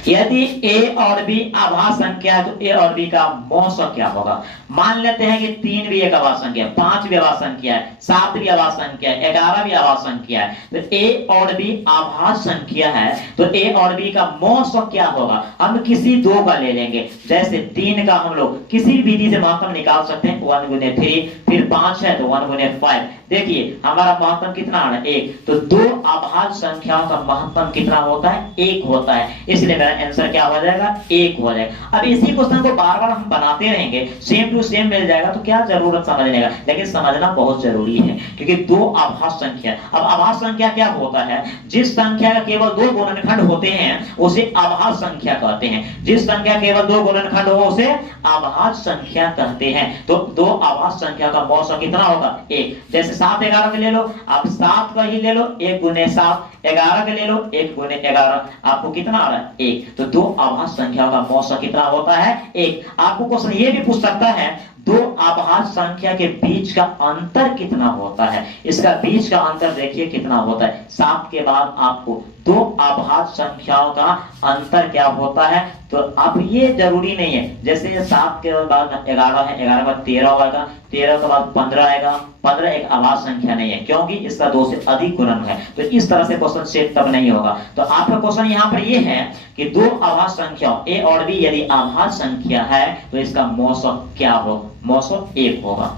यदि a और b आभास संख्या है तो a और b का मौसम क्या होगा? मान लेते हैं कि 3 भी एक आभास संख्या है, 5 भी आभास संख्या है, 7 भी आभास संख्या है, 11 भी आभास संख्या है। तो a और b आभास संख्या है तो a और b का मौसम क्या होगा? हम किसी दो का ले लेंगे। जैसे 3 का हम लोग किसी भी विधि से महत्तम निकाल सकते हैं, 1 गुने 3, फिर 5 है तो 1 गुने 5। देखिए हमारा महत्तम कितना आ रहा है? 1। तो दो आभास संख्याओं का महत्तम कितना होता है? 1 होता है, इसलिए मेरा आंसर क्या हो जाएगा? 1 हो जाएगा। अब इसी क्वेश्चन को बार बार हम बनाते रहेंगे, सेम टू सेम मिल जाएगा, तो क्या जरूरत समझने का, लेकिन समझना बहुत जरूरी है क्योंकि दो आभास संख्या। अब आभास संख्या क्या होता है? जिस संख्या का केवल 2 गुणनखंड होते हैं उसे आभास संख्या कहते हैं। जिस संख्या केवल 2 गुणनखंड हो उसे आभास संख्या कहते हैं। तो दो आभास संख्या का मौसम कितना होगा? 1। जैसे 7 11 के ले लो, आप 7 का ही ले लो, 1 गुने 7, 11 के ले लो, 1 गुने 11, आपको कितना आ रहा है? 1। तो दो आभास संख्याओं का मौसम कितना होता है? 1। आपको क्वेश्चन ये भी पूछ सकता है दो आभास संख्या के बीच का अंतर कितना होता है? इसका बीच का अंतर देखिए कितना होता है। 7 के बाद आपको दो आभास संख्याओं का अंतर क्या होता है? तो अब ये जरूरी नहीं है, जैसे 7 के बाद 11 है, 11 के बाद 13 होगा, 13 के बाद 15 आएगा, 15 एक आभास संख्या नहीं है क्योंकि इसका 2 से अधिक गुणन है। तो इस तरह से क्वेश्चन सेट तब नहीं होगा। तो आपका क्वेश्चन यहाँ पर ये है कि दो आभास संख्या ए और बी यदि आभास संख्या है तो इसका मौसम क्या हो? मौसम 1 होगा।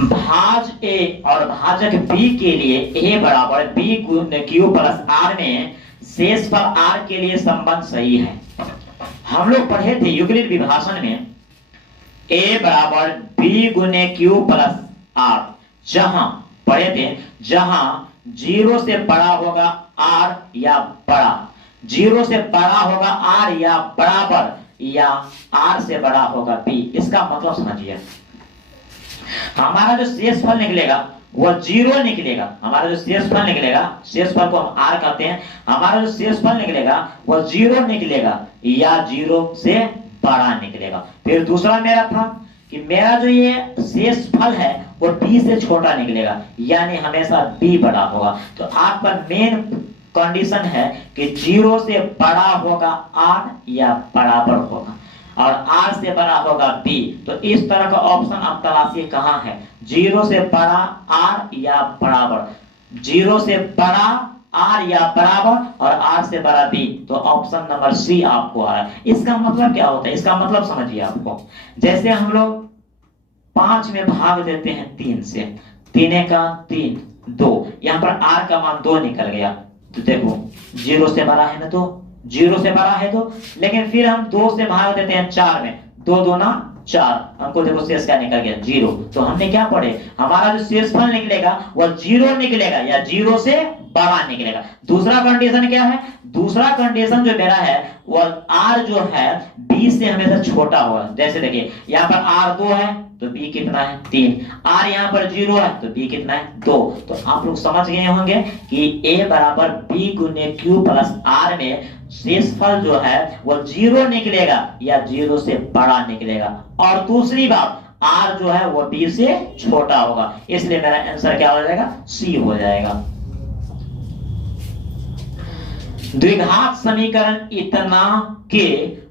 भाज ए और भाजक बी के लिए ए बराबर बी गुने क्यू प्लस आर में शेषफल आर के लिए संबंध सही है। हम लोग पढ़े थे यूक्लिड विभाजन में ए बराबर बी गुने क्यू प्लस आर, जहां पढ़े थे जहां 0 से बड़ा होगा आर या बड़ा, 0 से बड़ा होगा आर या बराबर, या आर से बड़ा होगा बी। इसका मतलब समझिए, हमारा जो शेषफल निकलेगा वह 0 निकलेगा। हमारा जो शेषफल निकलेगा, शेषफल को हम आर कहते हैं, हमारा जो शेषफल निकलेगा वह 0 निकलेगा या 0 से बड़ा निकलेगा। फिर दूसरा मेरा था कि मेरा जो ये शेषफल है वो b से छोटा निकलेगा, यानी हमेशा b बड़ा होगा। तो आपका मेन कंडीशन है कि 0 से बड़ा होगा r या बराबर होगा, और r से बड़ा होगा b। तो इस तरह का ऑप्शन आप तलाशिए कहां है? 0 से बड़ा r या बराबर, 0 से बड़ा r या बराबर और r से बड़ा b। तो ऑप्शन नंबर सी आपको आ रहा है। इसका मतलब क्या होता है? इसका मतलब समझिए आपको, जैसे हम लोग 5 में भाग देते हैं 3 से, 3 का 3 2, यहाँ पर r का मान 2 निकल गया। तो देखो 0 से बड़ा है ना, तो 0 से बड़ा है तो, लेकिन फिर हम 2 से भाग देते हैं 4 में, 2 दूना 4, हमको देखो शेष क्या निकल गया 0। तो हमने क्या पढ़े, हमारा जो शेषफल निकलेगा वह 0 निकलेगा या 0 से बड़ा निकलेगा। दूसरा कंडीशन क्या है, दूसरा कंडीशन जो मेरा है वह r जो है b से हमेशा छोटा होगा। जैसे देखिए यहाँ पर r 2 है तो b कितना है 3, r यहाँ पर 0 है तो b कितना है 2। तो आप लोग समझ गए होंगे कि a बराबर b गुने q प्लस r में शेषफल जो है वो 0 निकलेगा या 0 से बड़ा निकलेगा। और दूसरी बात r जो है वो b से छोटा होगा, इसलिए मेरा आंसर क्या हो जाएगा, c हो जाएगा। द्विघात समीकरण इतना के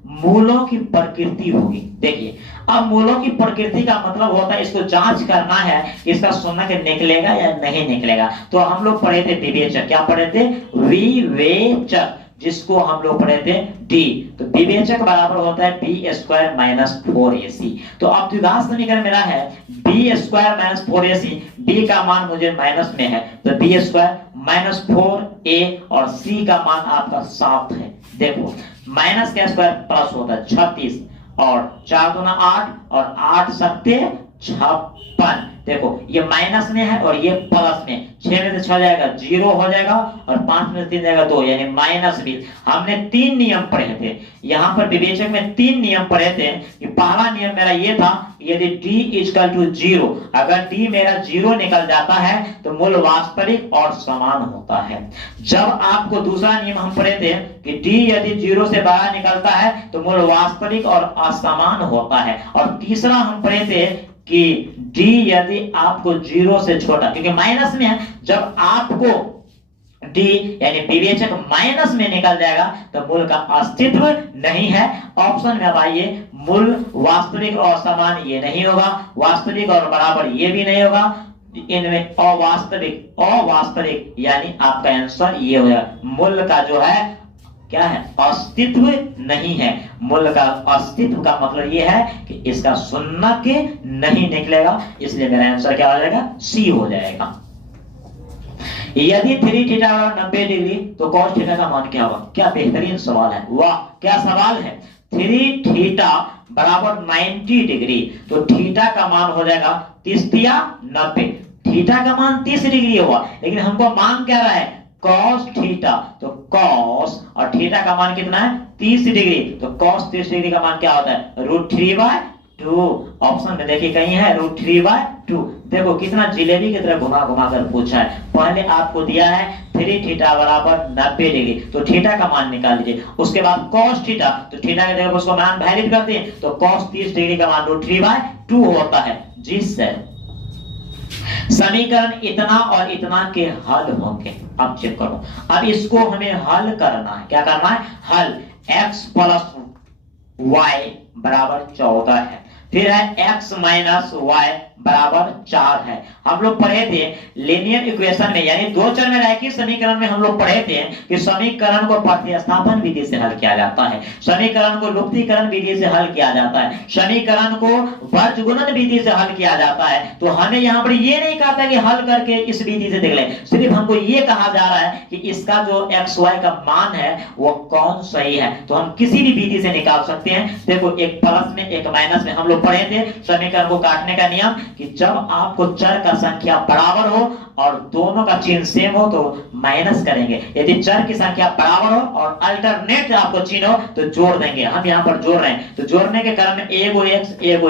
मूलों की प्रकृति होगी। देखिए अब मूलों की प्रकृति का मतलब होता है इसको जांच करना है इसका शून्य निकलेगा या नहीं निकलेगा। तो हम लोग पढ़े थे विवेचक, क्या पढ़े थे, विवेचक, जिसको हम लोग पढ़े थे d। तो विवेचक बराबर होता है b² माइनस 4ac। तो अब द्विघात समीकरण मेरा है b² माइनस 4ac, b का मान मुझे माइनस में है तो b² माइनस 4a और c का मान आपका 7 है। देखो माइनस का स्क्वायर प्लस होता है 36 और 4 दूना 8 और 8 सत्ते 56। देखो ये माइनस में है और ये प्लस में, 6 में से 6 जाएगा 0 हो जाएगा और 5 में से 3 जाएगा 2 यानी माइनस 20। हमने 3 नियम पढ़े थे यहाँ पर विवेचक में, 3 नियम पढ़े थे कि पहला नियम मेरा ये था यदि d इक्वल टू 0, अगर d मेरा 0 निकल जाता है तो मूल वास्तविक और समान होता है। जब आपको दूसरा नियम हम पढ़े थे कि d यदि 0 से बड़ा निकलता है तो मूल वास्तविक और असमान होता है। और तीसरा हम पढ़े थे कि d यदि आपको 0 से छोटा, क्योंकि माइनस में है, जब आपको d यानी विवेचक माइनस में निकल जाएगा तो मूल का अस्तित्व नहीं है। ऑप्शन में अब आइए, मूल वास्तविक और समान ये नहीं होगा, वास्तविक और बराबर ये भी नहीं होगा, इनमें अवास्तविक यानी आपका आंसर ये हो जाएगा। मूल का जो है क्या है, अस्तित्व नहीं है। मूल का अस्तित्व का मतलब ये है कि इसका शून्य के नहीं निकलेगा, इसलिए मेरा आंसर क्या हो जाएगा, सी हो जाएगा। यदि 3 थीटा 90 डिग्री तो cos थीटा का मान क्या होगा। क्या बेहतरीन सवाल है, वाह क्या सवाल है। 3 थीटा बराबर 90 डिग्री तो थीटा का मान हो जाएगा 30 या 90। थीटा का मान 30 डिग्री होगा, लेकिन हमको मान क्या रहा है, cos थीटा। तो cos और थीटा का मान कितना है 30 डिग्री, तो cos 30 डिग्री का मान क्या होता है, √3/2। ऑप्शन में देखिए कहीं है √3/2। देखो कितना जिलेबी की तरह घुमा घुमा कर पूछा है। पहले आपको दिया है 3 थीटा बराबर 90 डिग्री तो थीटा का मान निकाल लीजिए, उसके बाद cos थीटा, तो थीटा के जगह उसको मान वैलिड करते हैं तो cos 30 डिग्री का मान √3/2 होता है। जिससे समीकरण इतना और इतना के हल होंगे। अब चेक करो, अब इसको हमें हल करना है, क्या करना है, हल। x प्लस y बराबर 14 है, फिर है x माइनस y बराबर 4 है। हम लोग पढ़े थे लीनियर इक्वेशन में, यानी दो चर में रैखिक समीकरण में हम लोग पढ़े थे कि समीकरण को प्रतिस्थापन विधि से हल किया जाता है, समीकरण को लुप्तीकरण विधि से हल किया जाता है, समीकरण को वर्गगुणन विधि से हल किया जाता है। तो हमें यहाँ पर ये नहीं कहा था कि हल करके इस विधि से देख ले, सिर्फ हमको ये कहा जा रहा है कि इसका जो एक्स वाई का मान है वो कौन सही है। तो हम किसी भी विधि से निकाल सकते हैं। देखो एक प्लस में एक माइनस में हम लोग पढ़े थे समीकरण को काटने का नियम कि जब आपको चर का संख्या बराबर हो और दोनों का चिन्ह सेम हो तो माइनस करेंगे, यदि चर की संख्या बराबर हो और अल्टरनेट आपको चिन्ह हो तो जोड़ देंगे। हम यहाँ पर जोड़ रहे हैं तो जोड़ने के क्रम में एक गो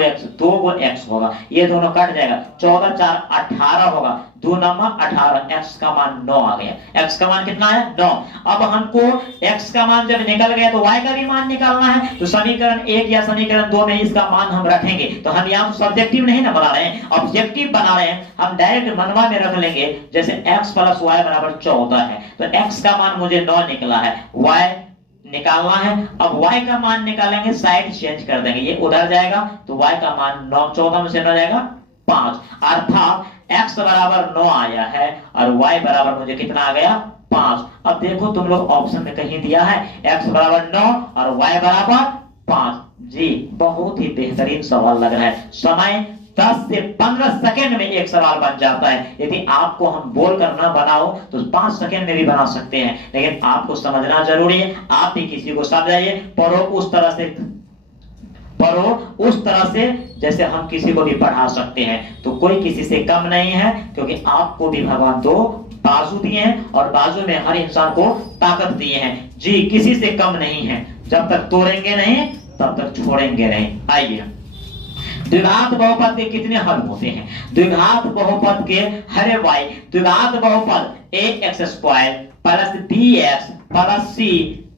x 2 गो x होगा, ये दोनों कट जाएगा, 14 4 18 होगा, 2 नंबर 18, x का मान 9 आ गया। x का मान कितना है 9। अब हमको x का मान जब निकल गया तो y का भी मान निकालना है। तो समीकरण 1 या समीकरण 2 में इसका मान हम रखेंगे। तो हम यहाँ सब्जेक्टिव नहीं ना बना रहे हैं, ऑब्जेक्टिव बना रहे हैं। हम डायरेक्ट मनवा में रख लेंगे, जैसे x प्लस y बराबर 14 है तो x का मान मुझे 9 निकला है, y निकालना है। अब y का मान निकालेंगे, साइड चेंज कर देंगे, ये उधर जाएगा तो y का मान 9, 14 में से 9 जाएगा 5, अर्थात x बराबर 9 आया है और y बराबर मुझे कितना आ गया 5। अब देखो तुम लोग ऑप्शन में कहीं दिया है x बराबर 9 और y बराबर 5। जी बहुत ही बेहतरीन सवाल लग रहा है। समय 10 से 15 सेकंड में एक सवाल बन जाता है। यदि आपको हम बोल कर ना बनाओ तो 5 सेकंड में भी बना सकते हैं, लेकिन आपको समझना जरूरी है। आप भी किसी को समझाइए, पढ़ो उस तरह से जैसे हम किसी को भी पढ़ा सकते हैं। तो कोई किसी से कम नहीं है, क्योंकि आपको भी भगवान 2 बाजू दिए हैं और बाजू में हर इंसान को ताकत दिए हैं जी, किसी से कम नहीं है। जब तक तोड़ेंगे नहीं तब तक छोड़ेंगे नहीं। आइए, द्विघात बहुपद के कितने हल होते हैं? द्विघात बहुपद के हरे वाई द्विघात बहुपद ax² plus bx plus c,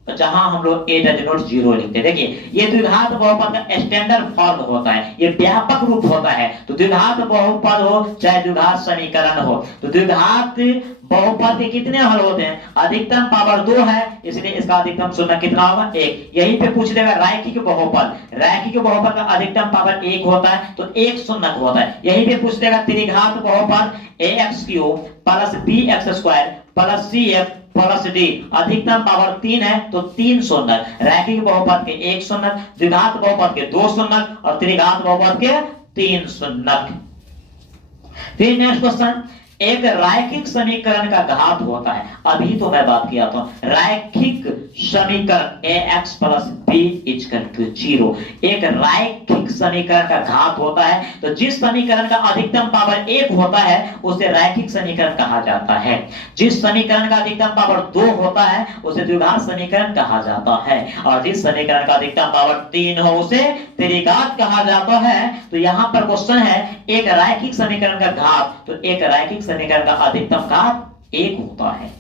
जहां हम लोग a डज नॉट 0 लिखते हैं। देखिए, ये द्विघात बहुपद का स्टैंडर्ड फॉर्म होता है, ये व्यापक रूप होता है। तो द्विघात बहुपद हो चाहे द्विघात समीकरण हो, तो द्विघात बहुपद के कितने हल होते हैं? अधिकतम पावर 2 है, इसलिए इसका अधिकतम शून्य कितना होगा? 1। यहीं पे पूछ लेगा रैखिक बहुपद का अधिकतम पावर 1 होता है, तो 1 शून्य होता है। यहीं पे पूछ लेगा त्रिघात बहुपद ax³ plus bx² plus cf plus d, अधिकतम पावर 3 है तो 3 शून्य। रैखिक बहुपद के 1 शून्य, द्विघात बहुपद के 2 शून्य और त्रिघात बहुपद के 3 शून्य। फिर नेक्स्ट क्वेश्चन, एक रैखिक समीकरण का घात होता है। अभी तो मैं बात किया था रैखिक समीकरण ax प्लस b = 0। एक रैखिक समीकरण का घात होता है, तो जिस समीकरण का अधिकतम पावर 1 होता है उसे रैखिक समीकरण कहा जाता है। जिस समीकरण का अधिकतम पावर 2 होता है उसे द्विघात समीकरण कहा जाता है, और जिस समीकरण का अधिकतम पावर 3 हो उसे त्रिघात कहा जाता है। तो यहाँ पर क्वेश्चन है एक रैखिक समीकरण का घात, तो एक रैखिक समीकरण का अधिकतम घात 1 होता है।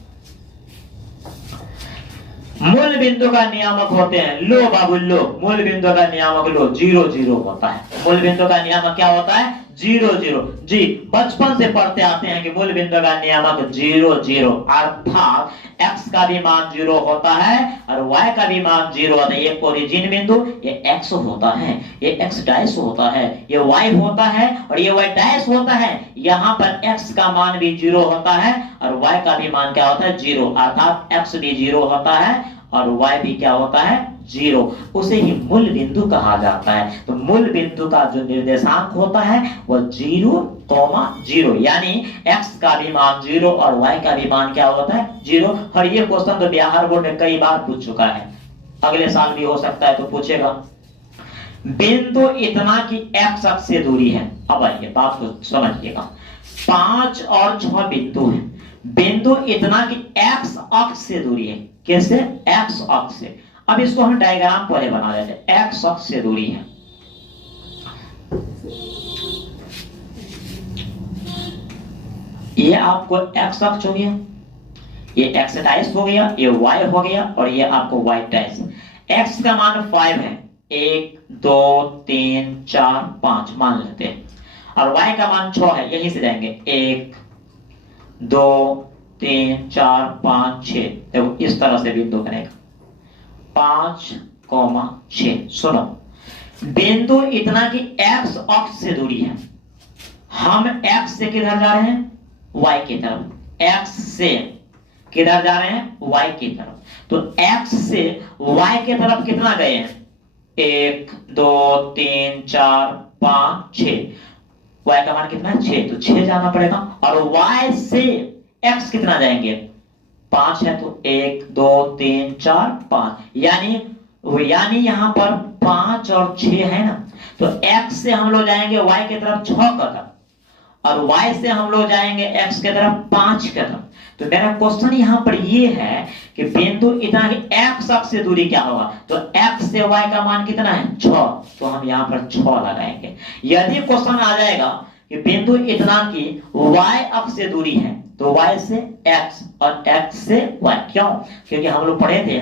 मूल बिंदु का नियामक होते हैं, लो बाबू लो, मूल बिंदु का नियामक लो 0 0 होता है। मूल बिंदु का नियामक क्या होता है? 0 0। जी, बचपन से पढ़ते आते हैं कि मूल बिंदु का नियामक 0 0, अर्थात x का भी मान 0 होता है और y का भी मान 0 होता है। ये ओरिजिन बिंदु ये x होता है, ये x डैश होता है, ये y होता है और ये y डैश होता है। यहाँ पर x का मान भी 0 होता है और y का भी मान क्या होता है? 0, अर्थात x भी 0 होता है और y भी क्या होता है? 0। उसे ही मूल बिंदु कहा जाता है। तो मूल बिंदु का जो निर्देशांक होता है वह 0, 0, यानी x का भी मान 0 और y का भी मान क्या होता है? 0। और ये क्वेश्चन तो बिहार बोर्ड में कई बार पूछ चुका है, अगले साल भी हो सकता है तो पूछेगा। बिंदु इतना की x अक्ष से दूरी है। अब आइए बात को समझिएगा, 5 और 6 बिंदु है। बिंदु इतना की x अक्ष से दूरी है। कैसे? x अक्ष से। अब इसको हम डायग्राम पहले बना लेते हैं। x अक्ष से दूरी है, ये आपको x अक्ष हो गया, ये x डैश हो गया, ये y हो गया और ये आपको y डैश। x का मान 5 है, 1 2 3 4 5 मान लेते हैं, और y का मान 6 है, यहीं से जाएंगे 1 2 3 4 5 6। देखो इस तरह से बिंदु बनेगा 5, 6। सुनो, बिंदु इतना की x अक्ष से दूरी है। हम x से किधर जा रहे हैं? y की तरफ। x से किधर जा रहे हैं? y की तरफ। तो x से y की तरफ कितना गए हैं? 1 2 3 4 5 6। y का मान कितना है? 6, तो 6 जाना पड़ेगा। और y से x कितना जाएंगे? 5 है, तो 1 2 3 4 5, यानी यहां पर 5 और 6 है ना, तो x से हम लोग जाएंगे y की तरफ 6 कदम और y से हम लोग जाएंगे x की तरफ 5 कदम। तो मेरा क्वेश्चन यहां पर ये है कि बिंदु इतना की x अक्ष से दूरी क्या होगा? तो x से y का मान कितना है? 6, तो हम यहां पर 6 लगाएंगे। यदि क्वेश्चन आ जाएगा कि बिंदु इतना की y अक्ष से दूरी है, तो y से x और x से y। क्यों? क्योंकि हम लोग पढ़े थे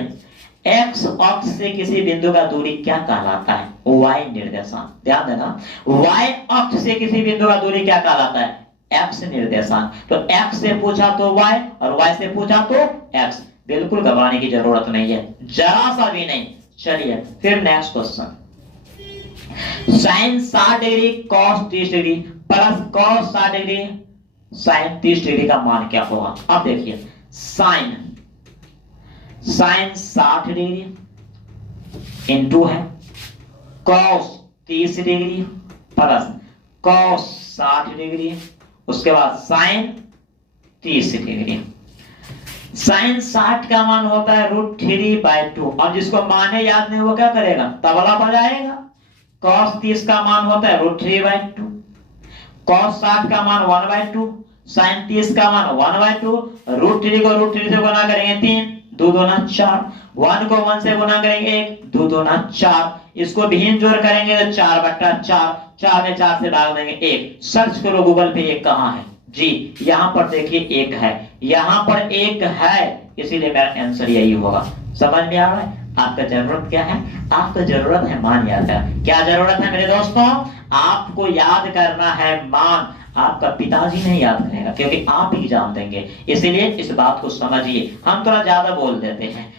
x अक्ष से किसी बिंदु का दूरी क्या कहलाता है? y निर्देशांक। ध्यान देना, y अक्ष से किसी बिंदु का दूरी क्या कहलाता है? x निर्देशांक। तो x से पूछा तो y और y से पूछा तो x। बिल्कुल घबराने की जरूरत नहीं है, जरा सा भी नहीं। चलिए फिर next question, sine 60 degree cos 30 degree plus cos 60 degree sine 30 degree का मान क्या होगा? अब देखिए, साइन 60 डिग्री इंटू है cos 30 degree plus cos 60 degree, उसके बाद sin 30 डिग्री। sin 60 का मान होता है √3/2, और जिसको माने याद नहीं वो क्या करेगा, तबला बजाएगा। cos 30 का मान होता है √3/2, cos 60 का मान 1/2, sin 30 का मान 1/2, √3 को √3 से गुना करेंगे 3, 2 दूना 4, 1 को 1 से गुना करेंगे 1, 2 दूना 4, इसको भिन्न जोड़ करेंगे तो 4/4, 4 में 4 से भाग देंगे 1। सर्च करो गूगल पे 1 कहां है जी, यहाँ पर देखिए 1 है, यहाँ पर 1 है, इसीलिए मेरा आंसर यही होगा। समझ में आ रहा है? आपका जरूरत क्या है, आपका जरूरत है मान याद है। क्या जरूरत है मेरे दोस्तों, आपको याद करना है मान। आपका पिताजी नहीं याद करेगा क्योंकि आप एग्जाम देंगे, इसीलिए इस बात को समझिए। हम थोड़ा ज्यादा बोल देते हैं।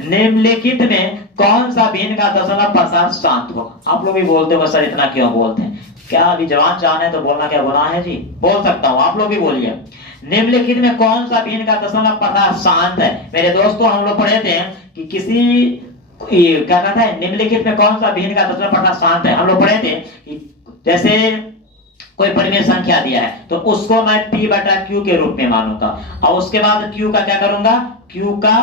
निम्नलिखित में कौन सा भिन्न का दशमलव प्रसार शांत होगा? आप लोग भी बोलते हो सर इतना क्यों बोलते हैं, क्या अभी जवान जाने तो बोलना क्या गुनाह है जी? बोल सकता हूँ, आप लोग भी बोलिए। निम्नलिखित में कौन सा भिन्न का दशमलव प्रसार शांत है? मेरे दोस्तों हम लोग पढ़े थे कि किसी क्या कहता है, निम्नलिखित में कौन सा भिन्न का दशमलव प्रसार शांत है। हम लोग पढ़े थे कि जैसे कोई परिमेय संख्या दिया है तो उसको मैं p/q के रूप में मानूंगा, और उसके बाद q का क्या करूंगा, q का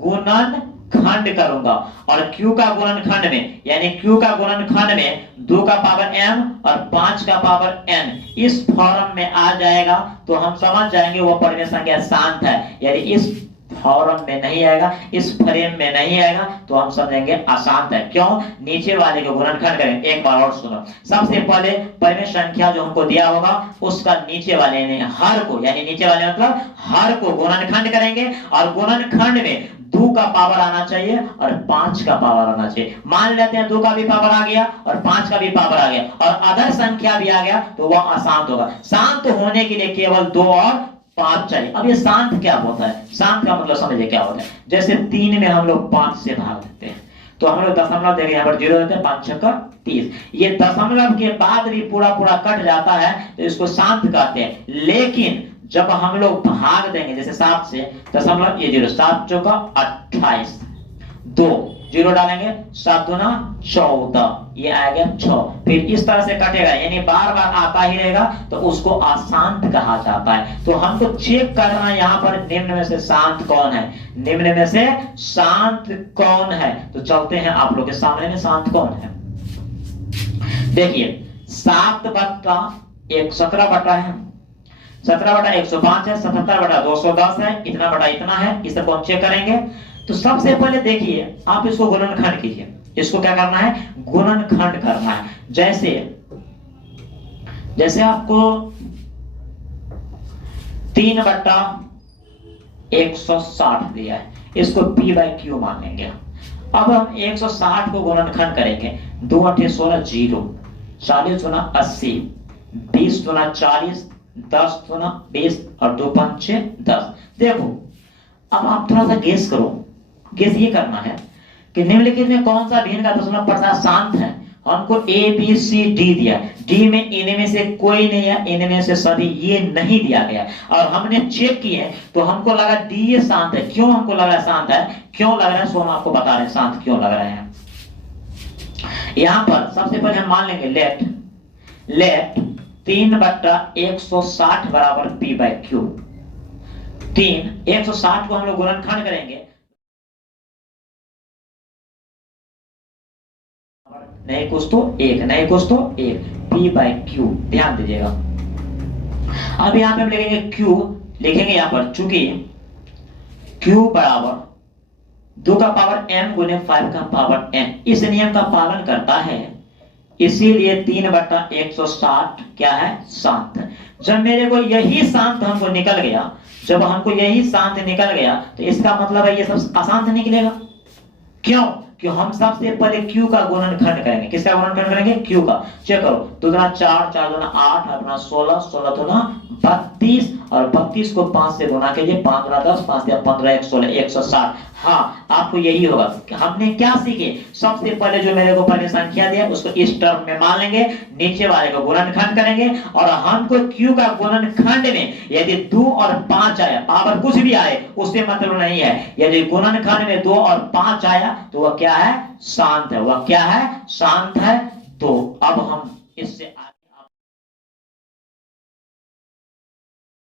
गुणन खंड करूंगा, और q का गुणनखंड में यानी q का गुणनखंड में 2 का पावर m और 5 का पावर n इस फॉर्म में आ जाएगा तो हम समझ जाएंगे वो परिमेय संख्या शांत है। यदि इस फॉर्म में नहीं आएगा, इस फ्रेम में नहीं आएगा तो हम समझेंगे अशांत है। क्यों? नीचे वाले को गुणनखंड करेंगे। एक बार और सुनो, सबसे पहले परिमेय संख्या जो हमको दिया होगा उसका नीचे वाले ने हर को, यानी नीचे वाले मतलब हर को गुणनखंड करेंगे, और गुणनखंड में 2 का पावर आना चाहिए और 5 का पावर आना चाहिए। मान लेते हैं 2 का भी पावर आ गया और 5 का भी पावर आ गया और अदर संख्या भी आ गया तो वह अशांत होगा। शांत होने के लिए केवल 2 और 5 चाहिए। अब ये शांत क्या होता है, शांत का मतलब समझिए क्या होता है। जैसे 3 में हम लोग 5 से भाग देते हैं तो हम लोग दशमलव देंगे, यहाँ पर 0 देते हैं, 5 छक्का 30। ये दशमलव के बाद भी पूरा पूरा कट जाता है तो इसको शांत कहते हैं। लेकिन जब हम लोग भाग देंगे जैसे 7 से, दशमलव ये 0, 7 चौका 28, 2 0 डालेंगे, 7 दूना 14, ये आ गया 6। फिर इस तरह से कटेगा, यानी बार बार आता ही रहेगा तो उसको अशांत कहा जाता है। तो हमको चेक करना है यहाँ पर निम्न में से शांत कौन है, निम्न में से शांत कौन है। तो चलते हैं आप लोग के सामने में शांत कौन है। देखिए 7/1 17 है, 17/105 है, 77/210 है, इतना बटा इतना है। इसे कौन चेक करेंगे? तो सबसे पहले देखिए आप इसको गुणनखंड कीजिए। इसको क्या करना है? गुणनखंड करना है। जैसे आपको 3/160 दिया है, इसको p/q मान लेंगे। अब हम 160 को गुणनखंड करेंगे, 2 8 16 0, 40 गुना 80, 20 गुना 40, 10 गुना 20 और 2 5 10। देखो अब आप थोड़ा सा गेस करो, गेस ये करना है कि निम्नलिखित में कौन सा भिन्न का दशमलव प्रसार शांत है। हमको A B C D दिया, D में इनमें से कोई नहीं है, इनमें से सभी ये नहीं दिया गया, और हमने चेक किए तो हमको लगा D ये शांत है। क्यों हमको लग रहा है शांत है, क्यों लग रहा है सो हम आपको बता रहे हैं शांत क्यों लग रहे हैं। यहाँ पर सबसे पहले हम मान लेंगे लेफ्ट 3/160 बराबर p/q। 160 को हम लोग गुणनखंड करेंगे, नहीं कुछ तो 1, नहीं कुछ तो 1, p/q। ध्यान दीजिएगा। अब यहाँ पे हम लिखेंगे q, लिखेंगे यहाँ पर चूंकि q बराबर 2 का पावर m गुने 5 का पावर n इस नियम का पालन करता है, इसीलिए 3/160 क्या है, शांत है। जब मेरे को यही शांत हमको निकल गया, जब हमको यही शांत निकल गया तो इसका मतलब है ये सब अशांत निकलेगा। क्यों? कि हम सबसे पहले q का गुणनखंड करेंगे। किसका गुणनखंड करेंगे? q का। चेक करो, 2 दूना 4, 4 दूना 8, 8 दूना 16, 16 दूना 32 और 32 को 5 से गुना कीजिए, 5 दूना 10, 5 दिया 15, 1 16, 160। हाँ आपको यही होगा। हमने क्या सीखे? सबसे पहले जो मेरे को पहले संख्या दिया उसको इस टर्म में मान लेंगे, नीचे वाले को गुणनखंड करेंगे, और हमको q का गुणनखंड में यदि 2 और 5 आया, पावर कुछ भी आए उससे मतलब नहीं है, यदि गुणनखंड में 2 और 5 आया तो वह क्या है, शांत है। वह क्या है, शांत है। तो अब हम इससे